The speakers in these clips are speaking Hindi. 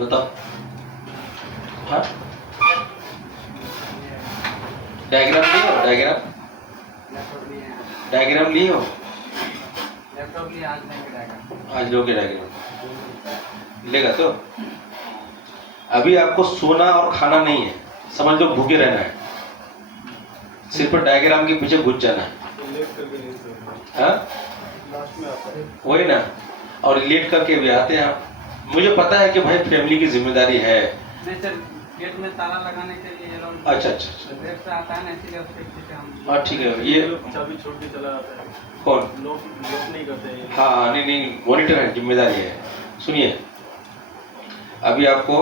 बताओ। हाँ डायग्राम लिए हो? डायग्राम लिए हो? आज लोगे डायग्राम लेगा तो अभी आपको सोना और खाना नहीं है, समझ लो भूखे रहना है, सिर्फ डायग्राम के पीछे घुस जाना है। हाँ वही ना, और लेट करके भी आते हैं आप। मुझे पता है कि भाई फैमिली की जिम्मेदारी है। गेट में ताला लगाने के लिए अच्छा लेट से आता है ना, इसलिए उसके पीछे हम। हाँ ठीक है। ये चाबी छोड़ के चला जाता है, कौन? लॉक नहीं करते हैं। हाँ नहीं मॉनिटर है, जिम्मेदारी है। सुनिए अभी आपको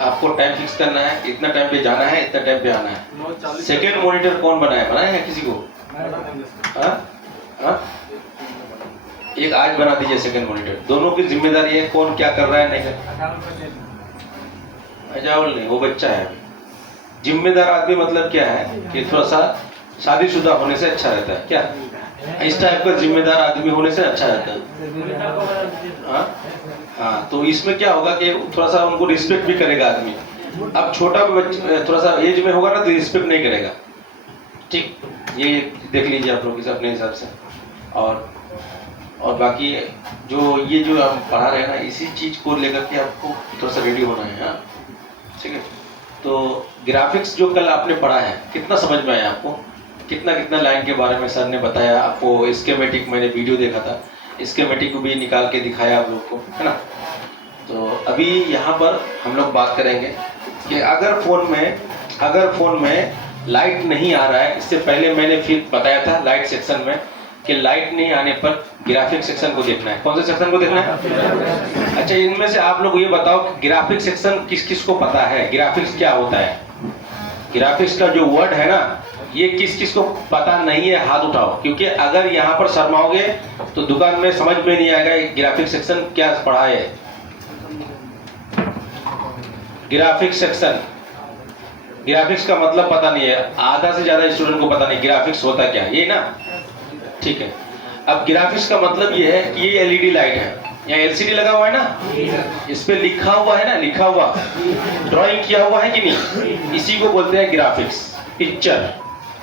आपको टाइम फिक्स करना है, इतना टाइम पे जाना है, इतना टाइम पे आना है। सेकेंड मॉनिटर कौन बनाया है किसी को? हाँ हाँ एक आज बना दीजिए सेकेंड मॉनिटर। दोनों की जिम्मेदारी है कौन क्या कर रहा है नहीं कर। अजावल नहीं, वो बच्चा है अभी। जिम्मेदार आदमी मतलब क्या है कि थोड़ा सा शादीशुदा होने से अच्छा रहता है क्या? इस टाइप का जिम्मेदार आदमी होने से अच्छा रहता है। हाँ हाँ तो इसमें क्या होगा कि थोड़ा सा उनको रिस्पेक्ट भी करेगा आदमी। अब छोटा बच्चा थोड़ा सा एज में होगा ना तो रिस्पेक्ट नहीं करेगा। ठीक, ये देख लीजिए आप लोग इसे अपने हिसाब से। और बाकी जो हम पढ़ा रहे हैं ना, इसी चीज को लेकर के आपको थोड़ा सा रेडी होना है। हाँ ठीक है। तो ग्राफिक्स जो कल आपने पढ़ा है कितना समझ में आया आपको? कितना लाइन के बारे में सर ने बताया आपको? स्कीमेटिक मैंने वीडियो देखा था, स्कीमेटिक को भी निकाल के दिखाया आप लोग को, है ना? तो अभी यहाँ पर हम लोग बात करेंगे कि अगर फ़ोन में लाइट नहीं आ रहा है, इससे पहले मैंने फिर बताया था लाइट सेक्शन में कि लाइट नहीं आने पर ग्राफिक सेक्शन को देखना है। कौन से सेक्शन को देखना है? अच्छा इनमें से आप लोग ये बताओ कि ग्राफिक सेक्शन किस किस को पता है? ग्राफिक्स क्या होता है? ग्राफिक्स का जो वर्ड है ना, ये किस किस को पता नहीं है? हाथ उठाओ, क्योंकि अगर यहाँ पर शर्माओगे तो दुकान में समझ में नहीं आएगा ग्राफिक सेक्शन क्या पढ़ा है। ग्राफिक सेक्शन, ग्राफिक्स का मतलब पता नहीं है, आधा से ज्यादा स्टूडेंट को पता नहीं ग्राफिक्स होता क्या, ये ना? ठीक है। अब ग्राफिक्स का मतलब ये है कि ये एलईडी लाइट है, यहाँ एलसीडी लगा हुआ है ना, इस पे लिखा हुआ है ना, लिखा हुआ ड्राइंग किया हुआ है कि नहीं, इसी को बोलते हैं ग्राफिक्स। पिक्चर,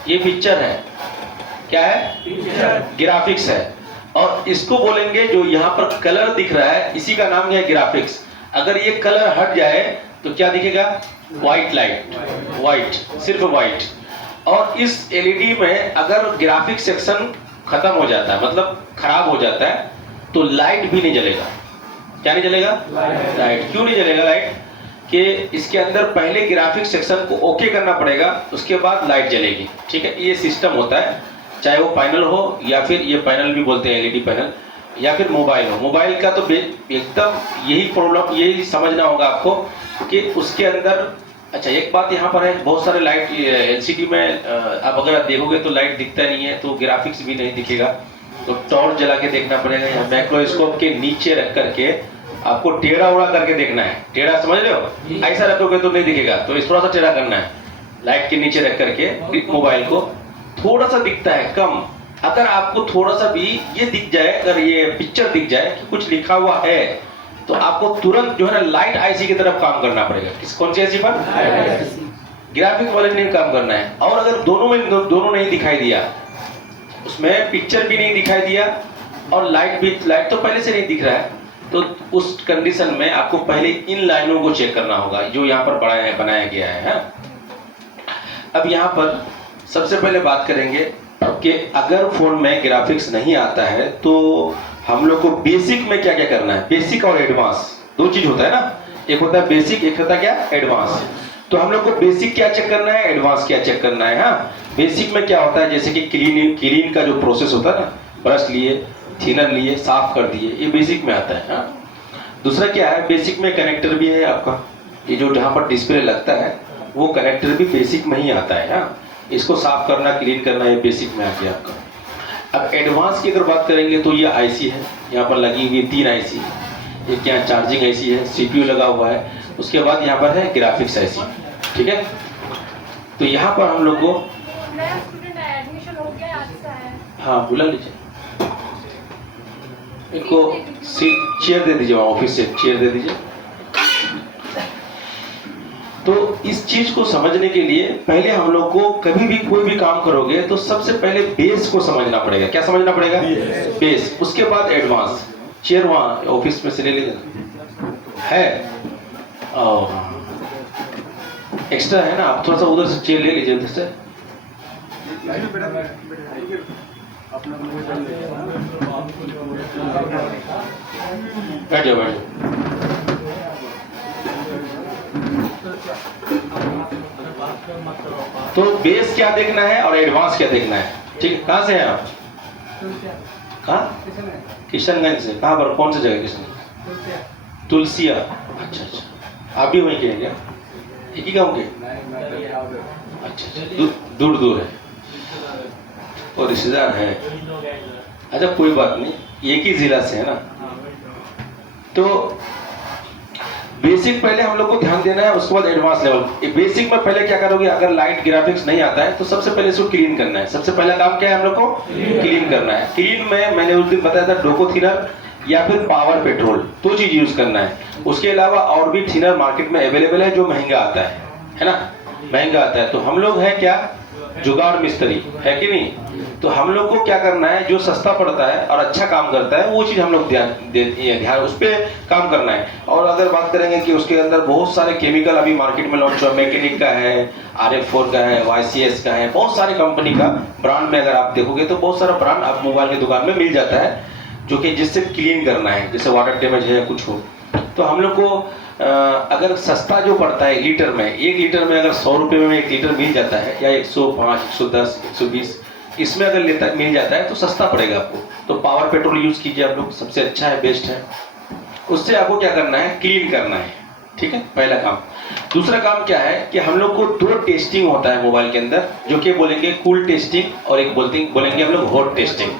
ये पिक्चर है, क्या है? ग्राफिक्स है। और इसको बोलेंगे जो यहाँ पर कलर दिख रहा है, इसी का नाम है ग्राफिक्स। अगर ये कलर हट जाए तो क्या दिखेगा? व्हाइट लाइट, व्हाइट, सिर्फ व्हाइट। और इस एलईडी में अगर ग्राफिक सेक्शन खत्म हो जाता है, मतलब खराब हो जाता है, तो लाइट भी नहीं जलेगा। क्या नहीं जलेगा? लाइट। क्यों नहीं जलेगा लाइट? कि इसके अंदर पहले ग्राफिक सेक्शन को ओके करना पड़ेगा, उसके बाद लाइट जलेगी। ठीक है, ये सिस्टम होता है, चाहे वो पैनल हो या फिर ये पैनल भी बोलते हैं एलईडी पैनल, या फिर मोबाइल हो। मोबाइल का तो एकदम यही प्रॉब्लम, यही समझना होगा आपको कि उसके अंदर। अच्छा एक बात यहाँ पर है, बहुत सारे लाइट एलसीडी में आप अगर आप देखोगे तो लाइट दिखता नहीं है, तो ग्राफिक्स भी नहीं दिखेगा, तो टॉर्च जला के देखना पड़ेगा, या माइक्रोस्कोप के नीचे रख करके आपको टेढ़ा उड़ा करके देखना है। टेढ़ा समझ रहे हो? ऐसा रखोगे तो नहीं दिखेगा, तो इस थोड़ा सा टेढ़ा करना है, लाइट के नीचे रख करके मोबाइल को थोड़ा सा दिखता है कम। अगर आपको थोड़ा सा भी ये दिख जाए, अगर ये पिक्चर दिख जाए कि कुछ लिखा हुआ है, तो आपको तुरंत जो है ना लाइट आईसी की तरफ काम करना पड़ेगा। कौन सी आईसी पर? ग्राफिक वाले ने काम करना है। और अगर दोनों नहीं दिखाई दिया, उसमें पिक्चर भी नहीं दिखाई दिया और लाइट तो पहले से नहीं दिख रहा है, तो उस कंडीशन में आपको पहले इन लाइनों को चेक करना होगा जो यहाँ पर बनाया गया है। अब यहाँ पर सबसे पहले बात करेंगे कि अगर फोन में ग्राफिक्स नहीं आता है तो हम लोग को बेसिक में क्या क्या करना है। बेसिक और एडवांस दो चीज होता है ना, एक होता है बेसिक, एक होता है क्या? एडवांस। तो हम लोग को बेसिक क्या चेक करना है, एडवांस क्या चेक करना है। हाँ, बेसिक में क्या होता है, जैसे कि क्लीन का जो प्रोसेस होता है ना, ब्रश लिए, थिनर लिए, साफ कर दिए, ये बेसिक में आता है। हाँ, दूसरा क्या है, बेसिक में कनेक्टर भी है आपका, ये जो जहाँ पर डिस्प्ले लगता है वो कनेक्टर भी बेसिक में ही आता है। हाँ, इसको साफ करना, क्लीन करना, ये बेसिक में आ गया आपका। अब एडवांस की अगर बात करेंगे तो ये आईसी है, यहाँ पर लगी हुई 3 आईसी, एक यहाँ चार्जिंग आईसी है, सीपीयू लगा हुआ है, उसके बाद यहाँ पर है ग्राफिक्स आईसी। ठीक है, तो यहाँ पर हम लोग को हाँ बुला लीजिए। इनको चेयर दे दीजिए, वहाँ ऑफिस से चेयर दे दीजिए। तो इस चीज को समझने के लिए पहले हम लोग को कभी भी कोई भी काम करोगे तो सबसे पहले बेस को समझना पड़ेगा। क्या समझना पड़ेगा? बेस। उसके बाद एडवांस। चेयर वहाँ ऑफिस में से ले लीजिए, है एक्स्ट्रा है ना, आप थोड़ा सा उधर से चेयर ले लीजिए, उधर से। बैठ जाओ, बैठ जाओ। तो बेस क्या देखना है और एडवांस क्या देखना है, ठीक है? कहाँ से हैं आप? कहाँ? किशनगंज से। कहाँ पर, कौन सी जगह? किशनगंज, तुलसिया। अच्छा अच्छा, आप भी वहीं के हैं क्या? एक ही गाँव के? अच्छा, दूर दूर है और रिश्तेदार है। अच्छा कोई बात नहीं, एक ही जिला से है ना। तो बेसिक पहले हम लोग को ध्यान देना है, उसके बाद एडवांस लेवल। बेसिक में पहले क्या करोगे, अगर लाइट ग्राफिक्स नहीं आता है तो सबसे पहले इसको क्लीन करना है। सबसे पहला काम क्या है हम लोग को? क्लीन करना है। क्लीन में मैंने उस दिन बताया था डोको थिनर या फिर पावर पेट्रोल, दो चीज यूज करना है। उसके अलावा और भी थिनर मार्केट में अवेलेबल है जो महंगा आता है ना, महंगा आता है। तो हम लोग है क्या, जुगाड़ मिस्त्री है कि नहीं? तो हम लोग को क्या करना है, जो सस्ता पड़ता है और अच्छा काम करता है वो चीज हम लोग ध्यान उस पर काम करना है। और अगर बात करेंगे कि उसके अंदर बहुत सारे केमिकल अभी मार्केट में लॉन्च हुआ, मैकेनिक का है, RF4 का है, YCS का है, बहुत सारे कंपनी का ब्रांड में अगर आप देखोगे तो बहुत सारा ब्रांड आप मोबाइल की दुकान में मिल जाता है, जो कि जिससे क्लीन करना है, जैसे वाटर डैमेज है कुछ हो। तो हम लोग को अगर सस्ता जो पड़ता है लीटर में, 1 लीटर में अगर 100 रुपये में 1 लीटर मिल जाता है, या 105, 110, 120 इसमें अगर लेता मिल जाता है तो सस्ता पड़ेगा आपको। तो पावर पेट्रोल यूज कीजिए आप लोग, सबसे अच्छा है, बेस्ट है। उससे आपको क्या करना है, क्लीन करना है, ठीक है, पहला काम। दूसरा काम क्या है कि हम लोग को 2 टेस्टिंग होता है मोबाइल के अंदर, जो कि बोलेंगे कूल टेस्टिंग और एक बोलेंगे हम लोग हॉट टेस्टिंग।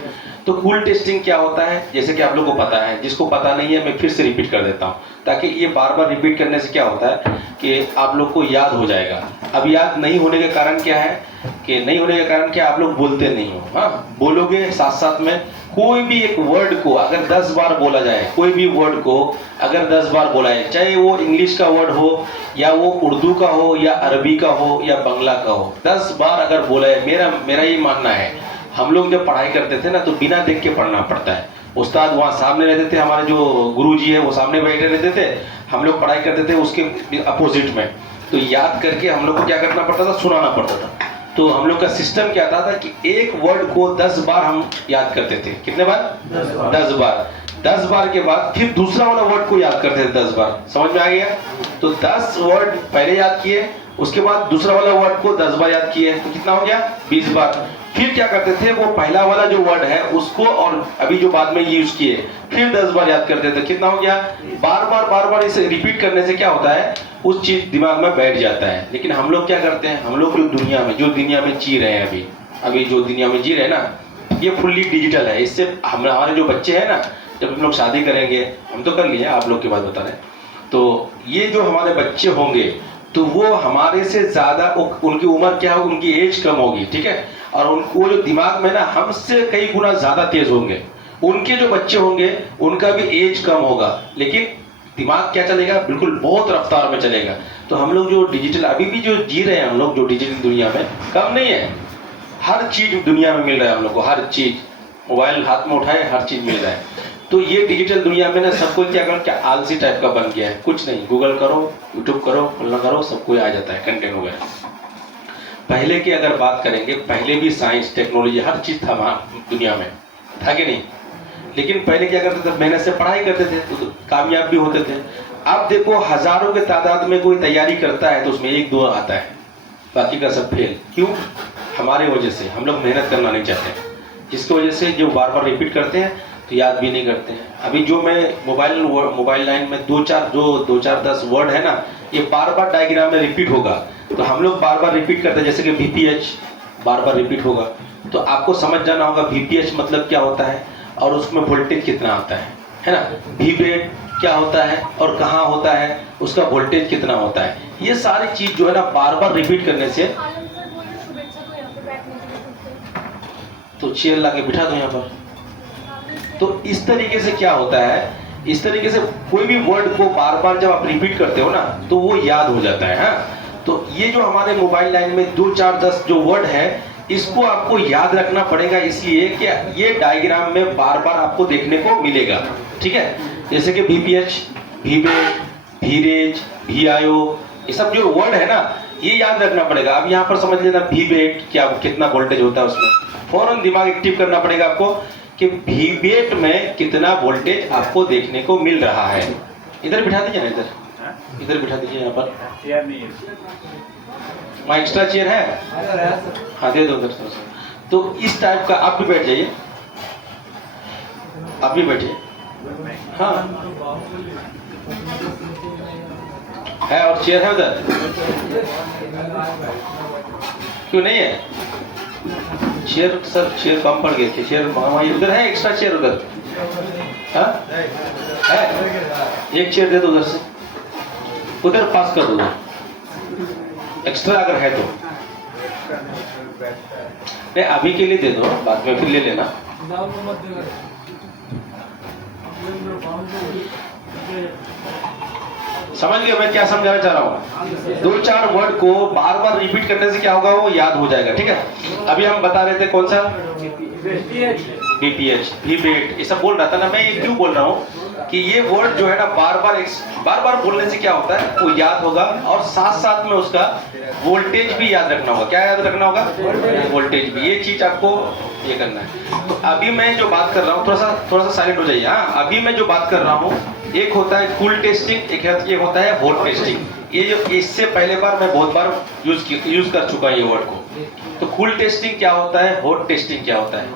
तो कूल टेस्टिंग क्या होता है, जैसे कि आप लोग को पता है, जिसको पता नहीं है मैं फिर से रिपीट कर देता हूँ, ताकि ये बार बार रिपीट करने से क्या होता है कि आप लोग को याद हो जाएगा। अब याद नहीं होने के कारण क्या है कि नहीं होने के कारण क्या, आप लोग बोलते नहीं हो। हाँ, बोलोगे साथ साथ में। कोई भी एक वर्ड को अगर 10 बार बोला जाए, कोई भी वर्ड को अगर 10 बार बोला है, चाहे वो इंग्लिश का वर्ड हो या वो उर्दू का हो या अरबी का हो या बंगला का हो, 10 बार अगर बोला है, मेरा ये मानना है, हम लोग जब पढ़ाई करते थे ना तो बिना देख के पढ़ना पड़ता है। उस्ताद वहाँ सामने रहते थे, हमारे जो गुरुजी है वो सामने बैठे रहते थे, हम लोग पढ़ाई करते थे उसके अपोजिट में। तो याद करके हम लोग को क्या करना पड़ता था, सुनाना पड़ता था। तो हम लोग का सिस्टम क्या था कि एक वर्ड को 10 बार हम याद करते थे। कितने बार? 10 बार। 10 बार के बाद फिर दूसरा वाला वर्ड को याद करते थे 10 बार। समझ में आ गया? तो 10 वर्ड पहले याद किए, उसके बाद दूसरा वाला वर्ड को 10 बार याद किए, तो कितना हो गया? 20 बार। फिर क्या करते थे, वो पहला वाला जो वर्ड है उसको और अभी जो बाद में यूज किए फिर 10 बार याद करते थे। कितना हो गया? बार बार इसे रिपीट करने से क्या होता है, उस चीज दिमाग में बैठ जाता है। लेकिन हम लोग क्या करते हैं, हम लोग जो दुनिया में जी रहे हैं, अभी जो दुनिया में जी रहे हैं ना, ये फुल्ली डिजिटल है। इससे हमारे जो बच्चे हैं ना, जब हम लोग शादी करेंगे, हम तो कर लिए, आप लोग की बात बता रहे हैं, तो ये जो हमारे बच्चे होंगे तो वो हमारे से ज्यादा, उनकी उम्र क्या हो, उनकी एज कम होगी, ठीक है, और उनको जो दिमाग में ना हमसे कई गुना ज्यादा तेज होंगे। उनके जो बच्चे होंगे उनका भी एज कम होगा, लेकिन दिमाग क्या चलेगा, बिल्कुल बहुत रफ्तार में चलेगा। तो हम लोग जो डिजिटल अभी भी जो जी रहे हैं, हम लोग जो डिजिटल दुनिया में, कम नहीं है, हर चीज दुनिया में मिल रहा है हम लोग को, हर चीज, मोबाइल हाथ में उठाए हर चीज मिल रहा है। तो ये डिजिटल दुनिया में ना सबको क्या आलसी टाइप का बन गया है। कुछ नहीं, गूगल करो, यूट्यूब करो, फलना करो, सबको आ जाता है कंटेंट वगैरह। पहले की अगर बात करेंगे, पहले भी साइंस टेक्नोलॉजी हर चीज था दुनिया में, था कि नहीं? लेकिन पहले क्या करते थे, मेहनत से पढ़ाई करते थे तो कामयाब भी होते थे। अब देखो हजारों के तादाद में कोई तैयारी करता है तो उसमें 1-2 आता है, बाकी का सब फेल। क्यों? हमारे वजह से। हम लोग मेहनत करना नहीं चाहते, जिसकी वजह से जो बार बार रिपीट करते हैं तो याद भी नहीं करते हैं। अभी जो मैं मोबाइल लाइन में 2-4-10 वर्ड है ना, ये बार बार डायग्राम में रिपीट होगा, तो हम लोग बार बार रिपीट करते हैं। जैसे कि VPH बार बार रिपीट होगा, तो आपको समझ जाना होगा VPH मतलब क्या होता है और उसमें वोल्टेज कितना आता है ना। VBAT क्या होता है और कहाँ होता है, उसका वोल्टेज कितना होता है। ये सारी चीज जो है ना बार बार रिपीट करने से। तो चेयर ला के बिठा दो यहाँ पर। तो इस तरीके से क्या होता है, इस तरीके से कोई भी वर्ड को बार बार जब आप रिपीट करते हो ना तो वो याद हो जाता है। हाँ, तो ये जो हमारे मोबाइल लाइन में 2 4 10 जो वर्ड है, इसको आपको याद रखना पड़ेगा, इसलिए कि ये डायग्राम में बार बार आपको देखने को मिलेगा। ठीक है, जैसे कि VPH, VBET, VREG, VIO, ये सब जो वर्ड है ना, ये याद रखना पड़ेगा। अब यहाँ पर समझ लेना VBET क्या, कितना वोल्टेज होता है उसमें, फौरन दिमाग एक्टिव करना पड़ेगा आपको कि VBET में कितना वोल्टेज आपको देखने को मिल रहा है। इधर बिठा दीजिए ना, इधर बिठा दीजिए। यहाँ पर चेयर नहीं है। वहाँ एक्स्ट्रा चेयर है, हाँ दे दो उधर। तो इस टाइप का आप भी बैठ जाइए, आप भी बैठिए। हाँ है, और चेयर है उधर, क्यों नहीं है चेयर? सर चेयर कम पड़ गए थे, चेयर वहाँ उधर है, एक्स्ट्रा चेयर उधर। हाँ है, एक चेयर दे दो उधर से, उधर पास कर दो एक्स्ट्रा अगर है तो। नहीं अभी के लिए दे दो, बाद में फिर ले लेना। समझ गए मैं क्या समझाना चाह रहा हूँ? 2 4 वर्ड को बार बार रिपीट करने से क्या होगा, वो याद हो जाएगा। ठीक है, अभी हम बता रहे थे कौन सा, VPH, VBET, ये सब बोल रहा था ना मैं। ये क्यों बोल रहा हूँ कि ये वर्ड जो है ना बार बार बोलने से क्या होता है, वो याद होगा, और साथ साथ में उसका वोल्टेज भी याद रखना होगा। क्या याद रखना होगा? वोल्टेज भी। ये चीज आपको ये करना है। तो अभी मैं जो बात कर रहा हूँ, थोड़ा सा साइलेंट हो जाइए। हाँ, अभी मैं जो बात कर रहा हूँ, एक होता है कूल टेस्टिंग, एक होता है होट टेस्टिंग। ये जो इससे पहले बार मैं बहुत बार यूज कर चुका है ये वर्ड को। तो कूल टेस्टिंग क्या होता है, होट टेस्टिंग क्या होता है,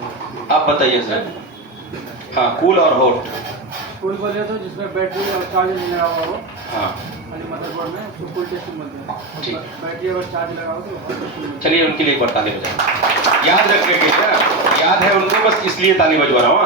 आप बताइए सर। हाँ, कूल और होट। कूल बोले तो जिसमें बैटरी और चार्ज नहीं लगा हुआ हो, हाँ मदरबोर्ड में, उसको कूल टेस्टिंग बोलते हैं। ठीक। बैटरी अगर चार्ज लगा हो तो चलिए उनके लिए एक बार ताली बजाएं, याद रख लेंगे ना, याद है उनको, बस इसलिए ताली बजवा रहा हूँ।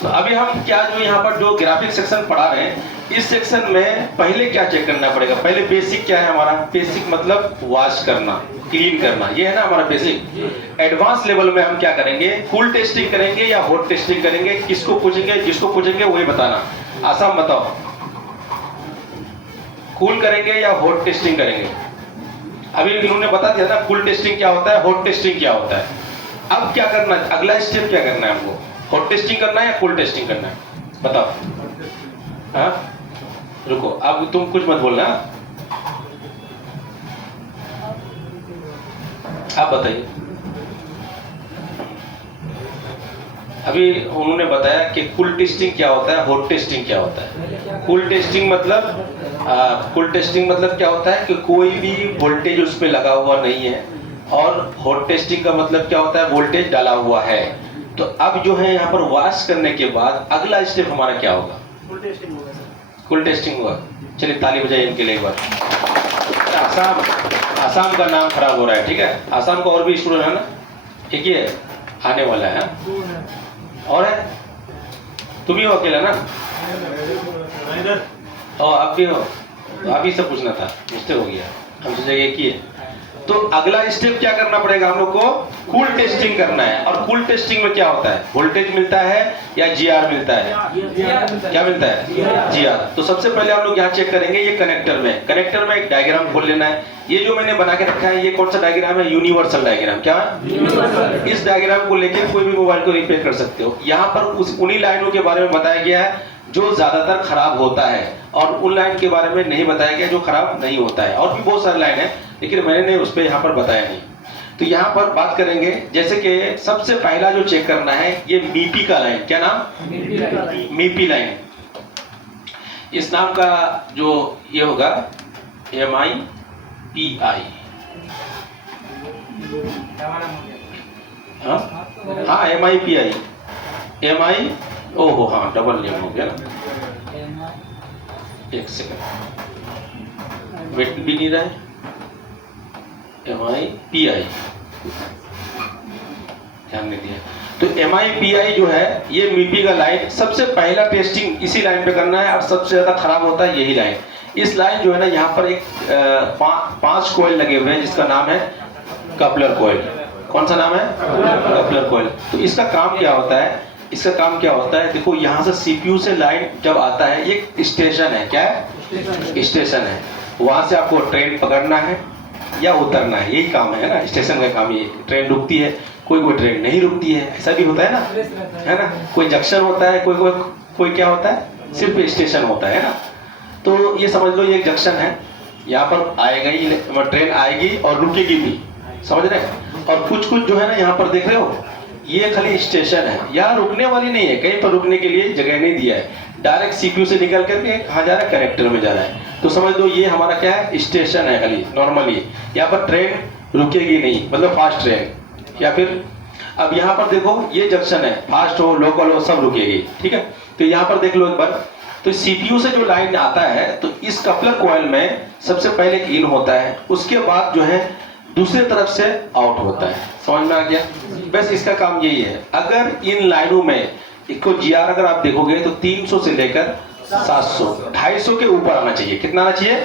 तो अभी हम क्या जो यहाँ पर जो ग्राफिक सेक्शन पढ़ा रहे हैं, इस सेक्शन में पहले क्या चेक करना पड़ेगा? पहले बेसिक क्या है हमारा? बेसिक मतलब वॉश करना, क्लीन करना, ये है ना हमारा बेसिक। एडवांस लेवल में हम क्या करेंगे, कूल टेस्टिंग करेंगे या हॉट टेस्टिंग करेंगे? किसको पूछेंगे? जिसको पूछेंगे वही बताना। आसान बताओ, कूल करेंगे या हॉट टेस्टिंग करेंगे? अभी इन्होंने बता दिया ना कूल टेस्टिंग क्या होता है, हॉट टेस्टिंग क्या होता है। अब क्या करना है, अगला स्टेप क्या करना है हमको? हॉट टेस्टिंग करना है या कूल टेस्टिंग करना है, बताओ। हाँ रुको, अब तुम कुछ मत बोलना, आप बताइए। अभी उन्होंने बताया कि कूल टेस्टिंग क्या होता है, हॉट टेस्टिंग क्या होता है। कूल टेस्टिंग मतलब क्या होता है कि कोई भी वोल्टेज उस पे लगा हुआ नहीं है, और हॉट टेस्टिंग का मतलब क्या होता है, वोल्टेज डाला हुआ है। तो अब जो है यहाँ पर वॉश करने के बाद अगला स्टेप हमारा क्या होगा? फुल टेस्टिंग होगा सर। कूल टेस्टिंग होगा। चलिए ताली बजाइए इनके लिए एक बार। आसाम का नाम खराब हो रहा है, ठीक है। आसाम का और भी स्टूडेंट है ना, एक ही है आने वाला है, और है तुम ही हो अकेला ना, इधर और आप भी हो, तो आप ही सब पूछना था, मिस्टेक हो गया, हम सोचे एक ही है। तो अगला स्टेप क्या करना पड़ेगा हम लोग को? कूल टेस्टिंग करना है। और कूल टेस्टिंग में क्या होता है, वोल्टेज मिलता है या GR मिलता है? क्या मिलता है? GR। तो सबसे पहले हम लोग यहाँ चेक करेंगे ये कनेक्टर में एक डायग्राम खोल लेना है। ये जो मैंने बना के रखा है, ये कौन सा डायग्राम है? Universal diagram. क्या? इस डायग्राम को लेकर कोई भी मोबाइल को रिपेयर कर सकते हो। यहाँ पर उन्हीं लाइनों के बारे में बताया गया है जो ज्यादातर खराब होता है, और उन लाइन के बारे में नहीं बताया गया जो खराब नहीं होता है। और भी बहुत सारे लाइन है, लेकिन मैंने उस पर यहाँ पर बताया नहीं। तो यहाँ पर बात करेंगे, जैसे कि सबसे पहला जो चेक करना है, ये मीपी का लाइन। क्या नाम? मीपी लाइन। इस नाम का जो ये होगा MIPI। हाँ MIPI, MI, ओहो हाँ डबल नेम हो गया ना, एक सेकंड वेट भी नहीं रहा है। MIPI ध्यान नहीं दिया। तो MIPI जो है, ये मीपी का लाइन, सबसे पहला टेस्टिंग इसी लाइन पे करना है, और सबसे ज्यादा खराब होता है यही लाइन। इस लाइन जो है ना, यहाँ पर एक 5 कोयल लगे हुए हैं, जिसका नाम है कपलर कोयल। कौन सा नाम है? कपलर कोयल। तो इसका काम क्या होता है इसका काम क्या होता है, देखो यहाँ से सीपीयू से लाइन जब आता है, ये स्टेशन है, क्या है, स्टेशन है, वहां से आपको ट्रेन पकड़ना है या उतरना है, यही काम है ना, स्टेशन का काम ये। ट्रेन रुकती है, कोई कोई ट्रेन नहीं रुकती है, ऐसा भी होता है ना, है ना, कोई जंक्शन होता है, कोई क्या होता है, सिर्फ स्टेशन होता है ना। तो ये समझ लो ये एक जंक्शन है, यहाँ पर आएगा ही ट्रेन, आएगी और रुकेगी भी, समझ रहे हैं। और कुछ कुछ जो है ना यहाँ पर देख रहे हो, ये खाली स्टेशन है, यहाँ रुकने वाली नहीं है, कहीं पर रुकने के लिए जगह नहीं दिया है, डायरेक्ट सीपीयू से निकल करके कहाँ जा रहा है, कनेक्टर में जा रहा है। तो समझ लो ये हमारा क्या है, स्टेशन है खाली, नॉर्मली यहाँ पर ट्रेन रुकेगी नहीं, मतलब फास्ट ट्रेन। या फिर अब यहाँ पर देखो ये जंक्शन है, फास्ट हो लोकल हो सब रुकेगी, ठीक है। तो यहाँ पर देख लो एक बार, तो सीपीयू से जो लाइन आता है तो इस कपलर कॉइल में सबसे पहले इन होता है, उसके बाद जो है दूसरे तरफ से आउट होता है, समझ में आ गया। बस इसका काम यही है। अगर इन लाइनों में इसको जीआर अगर आप देखोगे तो 300 से लेकर 700, 250 के ऊपर आना चाहिए। कितना आना चाहिए,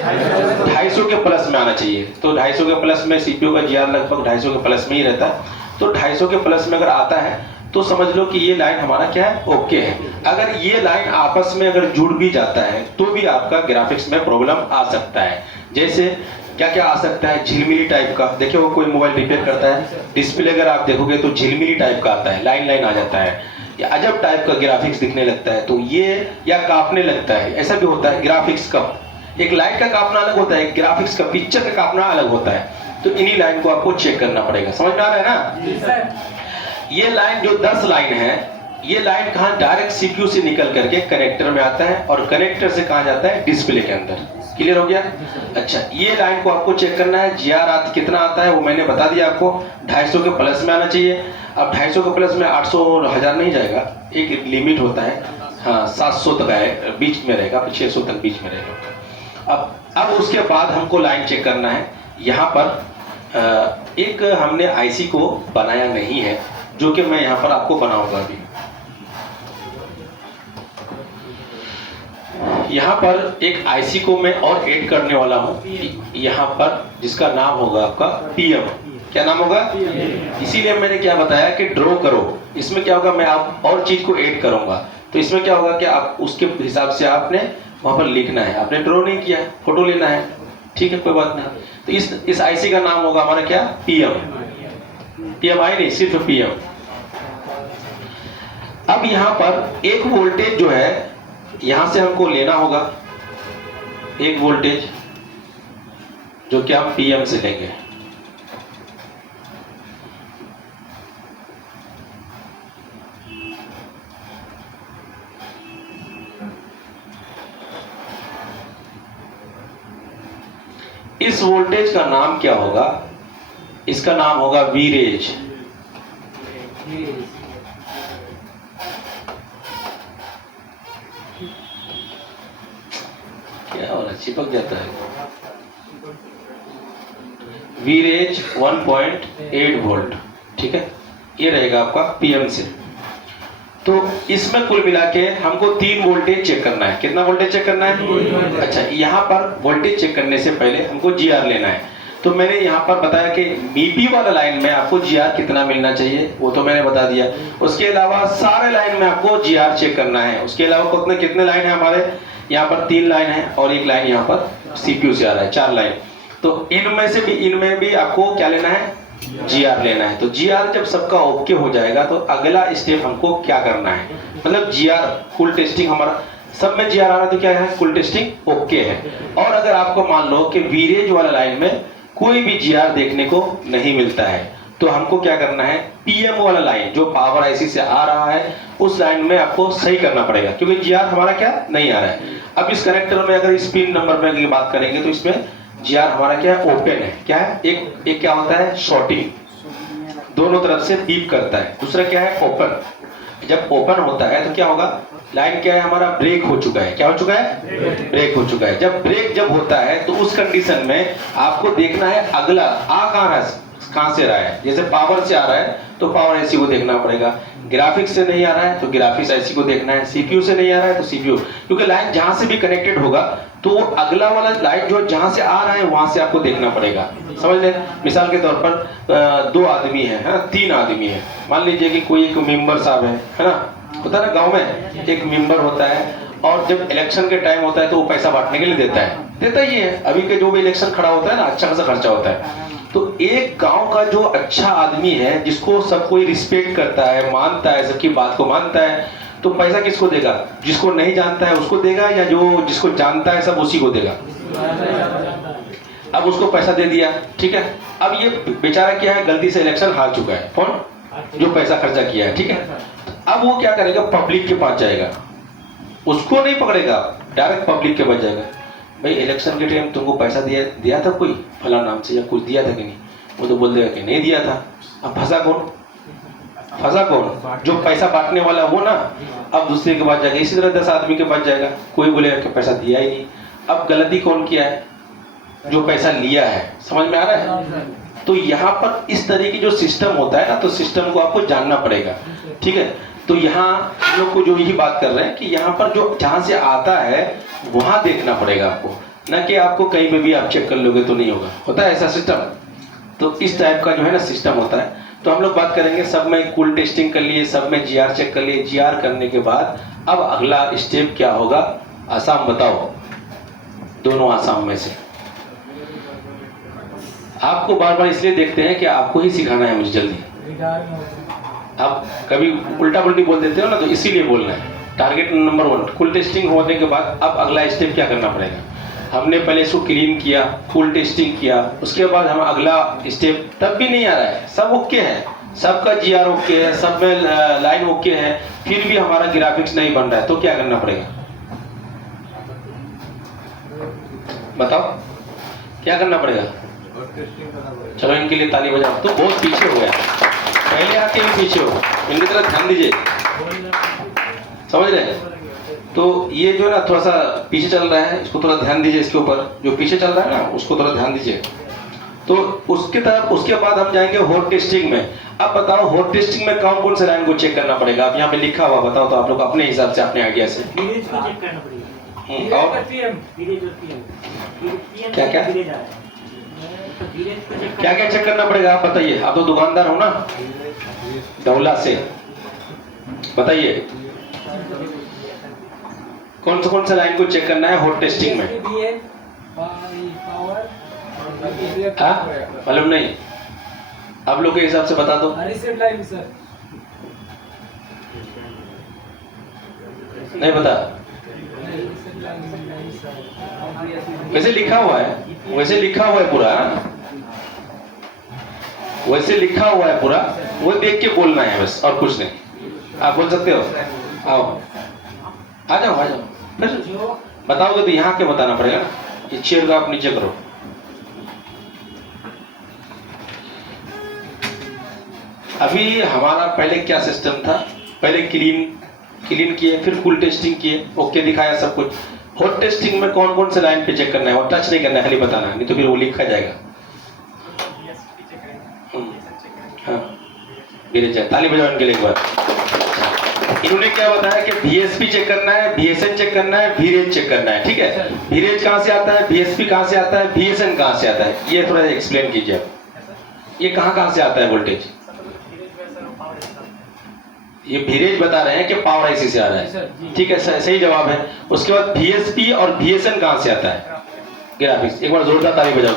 250 के प्लस में आना चाहिए। तो 250 के प्लस में सीपीयू का जीआर लगभग 250 के प्लस में ही रहता है। तो 250 के प्लस में अगर आता है तो समझ लो कि ये लाइन हमारा क्या है, ओके है। अगर ये लाइन आपस में अगर जुड़ भी जाता है तो भी आपका ग्राफिक्स में प्रॉब्लम आ सकता है। जैसे क्या क्या आ सकता है, झिलमिली टाइप का, देखिए वो कोई मोबाइल रिपेयर करता है, डिस्प्ले अगर आप देखोगे तो झिलमिली टाइप का आता है, लाइन लाइन आ जाता है, या अजब टाइप का ग्राफिक्स दिखने लगता है, तो ये या कांपने लगता है, ऐसा भी होता है। ग्राफिक्स का एक लाइट का कांपना अलग होता है, ग्राफिक्स का पिक्चर का कांपना अलग होता है। तो इन्हीं लाइन को आपको चेक करना पड़ेगा, समझ में आ रहा है ना। ये लाइन जो 10 लाइन है, ये लाइन कहाँ, डायरेक्ट सीपीयू से निकल करके कनेक्टर में आता है और कनेक्टर से कहाँ जाता है, डिस्प्ले के अंदर। क्लियर हो गया। अच्छा, ये लाइन को आपको चेक करना है, जीआर कितना आता है वो मैंने बता दिया आपको, 250 के प्लस में आना चाहिए। अब 250 के प्लस में 800 और 1000 नहीं जाएगा, एक लिमिट होता है, हाँ 700 तक है, बीच में रहेगा, 600 तक बीच में रहेगा। अब उसके बाद हमको लाइन चेक करना है। यहाँ पर एक हमने आईसी को बनाया नहीं है, जो कि मैं यहाँ पर आपको बनाऊंगा अभी। यहाँ पर एक आईसी को मैं और ऐड करने वाला हूँ यहाँ पर, जिसका नाम होगा आपका पीएम। क्या नाम होगा, इसीलिए मैंने क्या बताया कि ड्रॉ करो। इसमें क्या होगा, मैं आप और चीज को ऐड करूंगा, तो इसमें क्या होगा कि आप उसके हिसाब से आपने वहां पर लिखना है। आपने ड्रॉ नहीं किया, फोटो लेना है, ठीक है, कोई बात नहीं। तो इस आईसी का नाम होगा हमारा क्या, पीएम। पीएमआई नहीं, सिर्फ पीएम। अब यहाँ पर एक वोल्टेज जो है यहां से हमको लेना होगा, एक वोल्टेज जो कि हम पीएम से लेंगे। इस वोल्टेज का नाम क्या होगा, इसका नाम होगा वीरेज। क्या हो रहा है, चिपक जाता है। वीरेज 1.8 वोल्ट, ठीक है, ये रहेगा आपका पीएम से। तो इसमें कुल मिला के हमको 3 वोल्टेज चेक करना है। कितना वोल्टेज चेक करना है, अच्छा, यहाँ पर वोल्टेज चेक करने से पहले हमको जीआर लेना है। तो मैंने यहाँ पर बताया कि बीपी वाला लाइन में आपको जीआर कितना मिलना चाहिए, वो तो मैंने बता दिया। उसके अलावा सारे लाइन में आपको जीआर चेक करना है। उसके अलावा कितने लाइन है हमारे यहाँ पर, 3 लाइन है और एक लाइन यहाँ पर सीपीयू से आ रहा है, 4 लाइन। तो इनमें भी आपको क्या लेना है, जीआर लेना है। तो जीआर जब सबका ओके हो जाएगा तो अगला स्टेप हमको क्या करना है, मतलब जीआर फुल टेस्टिंग हमारा सब में जीआर आ रहा है तो क्या है, फुल टेस्टिंग ओके है। और अगर आपको मान लो कि वीरेज वाला लाइन में कोई भी जीआर देखने को नहीं मिलता है, तो हमको क्या करना है, पीएम वाला लाइन जो पावर आईसी से आ रहा है उस लाइन में आपको सही करना पड़ेगा, क्योंकि जीआर हमारा क्या नहीं आ रहा है। अब इस कनेक्टर में अगर इस पिन नंबर में की बात करेंगे तो इसमें जीआर हमारा क्या है, ओपन है। क्या है, एक क्या होता है, शॉर्टिंग, दोनों तरफ से बीप करता है। दूसरा क्या है, ओपन। जब ओपन होता है तो क्या होगा, लाइन क्या है हमारा, ब्रेक हो चुका है। क्या हो चुका है, ब्रेक हो चुका है। जब ब्रेक होता है तो उस कंडीशन में आपको देखना है अगला आ कहां से रहा है। जैसे पावर से आ रहा है तो पावर आईसी को देखना पड़ेगा, ग्राफिक्स से नहीं आ रहा है तो ग्राफिक्स आईसी को देखना है, सीपीयू से नहीं आ रहा है तो सीपीयू, क्योंकि लाइन जहां से भी कनेक्टेड होगा तो अगला वाला लाइन जो जहां से आ रहा है वहां से आपको देखना पड़ेगा। समझ लें, मिसाल के तौर पर 2 आदमी है, 3 आदमी है, मान लीजिए कि कोई एक मेंबर साहब है ना, होता है ना, गांव में एक मेंबर होता है और जब इलेक्शन के टाइम होता है तो वो पैसा बांटने के लिए देता ही है। अभी के जो भी इलेक्शन खड़ा होता है ना, अच्छा खासा खर्चा होता है। तो एक गांव का जो अच्छा आदमी है, जिसको सब कोई रिस्पेक्ट करता है, मानता है, सबकी बात को मानता है, तो पैसा किसको देगा? जिसको नहीं जानता है उसको देगा, या जो जिसको जानता है सब उसी को देगा? अब उसको पैसा दे दिया, ठीक है। अब ये बेचारा क्या है, गलती से इलेक्शन हार चुका है, कौन? जो पैसा खर्चा किया है, ठीक है। अब वो क्या करेगा? पब्लिक के पास जाएगा, उसको नहीं पकड़ेगा, डायरेक्ट पब्लिक के पास जाएगा। भाई इलेक्शन के टाइम तुमको पैसा दिया था कोई फला नाम से, या कुछ दिया था कि नहीं? वो तो बोल देगा कि नहीं दिया था। अब फंसा कौन? जो पैसा बांटने वाला वो ना। अब दूसरे के पास जाएगा, इसी तरह 10 आदमी के पास जाएगा, कोई बोलेगा कि पैसा दिया ही नहीं। अब गलती कौन किया है? जो पैसा लिया है। समझ में आ रहा है? तो यहाँ पर इस तरह की जो सिस्टम होता है ना, तो सिस्टम को आपको जानना पड़ेगा, ठीक है। तो यहाँ हम लोग को जो यही बात कर रहे हैं कि यहाँ पर जो जहाँ से आता है वहाँ देखना पड़ेगा आपको, ना कि आपको कहीं पे भी आप चेक कर लोगे तो नहीं होगा। होता है ऐसा सिस्टम? तो इस टाइप का जो है ना सिस्टम होता है। तो हम लोग बात करेंगे, सब में कूल टेस्टिंग कर लिए, सब में जीआर चेक कर लिए। जीआर करने के बाद अब अगला स्टेप क्या होगा? आसाम बताओ, दोनों आसाम में से। आपको बार बार इसलिए देखते हैं कि आपको ही सिखाना है मुझे जल्दी। आप कभी उल्टा पुल्टी बोल देते हो ना, तो इसीलिए बोलना है। टारगेट नंबर 1, कूल टेस्टिंग होने के बाद अब अगला स्टेप क्या करना पड़ेगा? हमने पहले इसको क्लीन किया, कूल टेस्टिंग किया, उसके बाद हम अगला स्टेप, तब भी नहीं आ रहा है, सब ओके है, सबका जीआर ओके है, सब में लाइन ओके है, फिर भी हमारा ग्राफिक्स नहीं बन रहा है, तो क्या करना पड़ेगा? बताओ क्या करना पड़ेगा? चलो इनके लिए ताली बजाओ। तो बहुत पीछे हो गया, पहले आके भी पीछे हो, इनकी तरफ ध्यान दीजिए, समझ रहे हैं? तो ये जो है ना थोड़ा सा पीछे चल रहा है, इसको थोड़ा ध्यान दीजिए, इसके ऊपर जो पीछे चल रहा है ना उसको थोड़ा ध्यान दीजिए। तो उसके तरफ, उसके बाद हम जाएंगे हॉट टेस्टिंग में। अब बताओ हॉट टेस्टिंग में कौन कौन से लाइन को चेक करना पड़ेगा? आप यहाँ पे लिखा हुआ बताओ तो आप लोग अपने हिसाब से, अपने आइडिया से। और क्या क्या क्या क्या चेक करना पड़ेगा आप बताइए? आप तो दुकानदार हो ना, डौला से, बताइए कौन सा लाइन को चेक करना है हॉट टेस्टिंग में? मालूम नहीं? आप लोग के हिसाब से बता दो। नहीं बता? वैसे लिखा हुआ है, वैसे लिखा हुआ है पूरा, वैसे लिखा हुआ है पूरा, वो देख के बोलना है बस, और कुछ नहीं। आप बोल सकते हो, आओ आ जाओ आ जाओ। फिर बताओगे तो यहाँ के बताना पड़ेगा ना। ये चेयर का आप नीचे करो। अभी हमारा पहले क्या सिस्टम था? पहले क्लीन किए, फिर कूल टेस्टिंग किए, ओके दिखाया सब कुछ। हॉट टेस्टिंग में कौन कौन से लाइन पे चेक करना है? और टच नहीं करना है, खाली बताना है, नहीं तो फिर वो लिखा जाएगा। हाँ ताली बजाओ इनके लिए एक बार। इन्होंने क्या बताया कि VSP चेक करना है, VSN चेक करना है, VREG चेक करना है, ठीक है। VREG कहाँ से आता है, VSP कहाँ से आता है, VSN कहाँ से आता है? ये थोड़ा एक्सप्लेन कीजिए आप। ये कहाँ से आता है वोल्टेज? ये VREG बता रहे हैं कि पावर IC से आ रहा है, ठीक है, सही जवाब है। उसके बाद VSP और VSN कहाँ से आता है? ग्राफिक्स। एक बार जोरदार ताली बजाओ।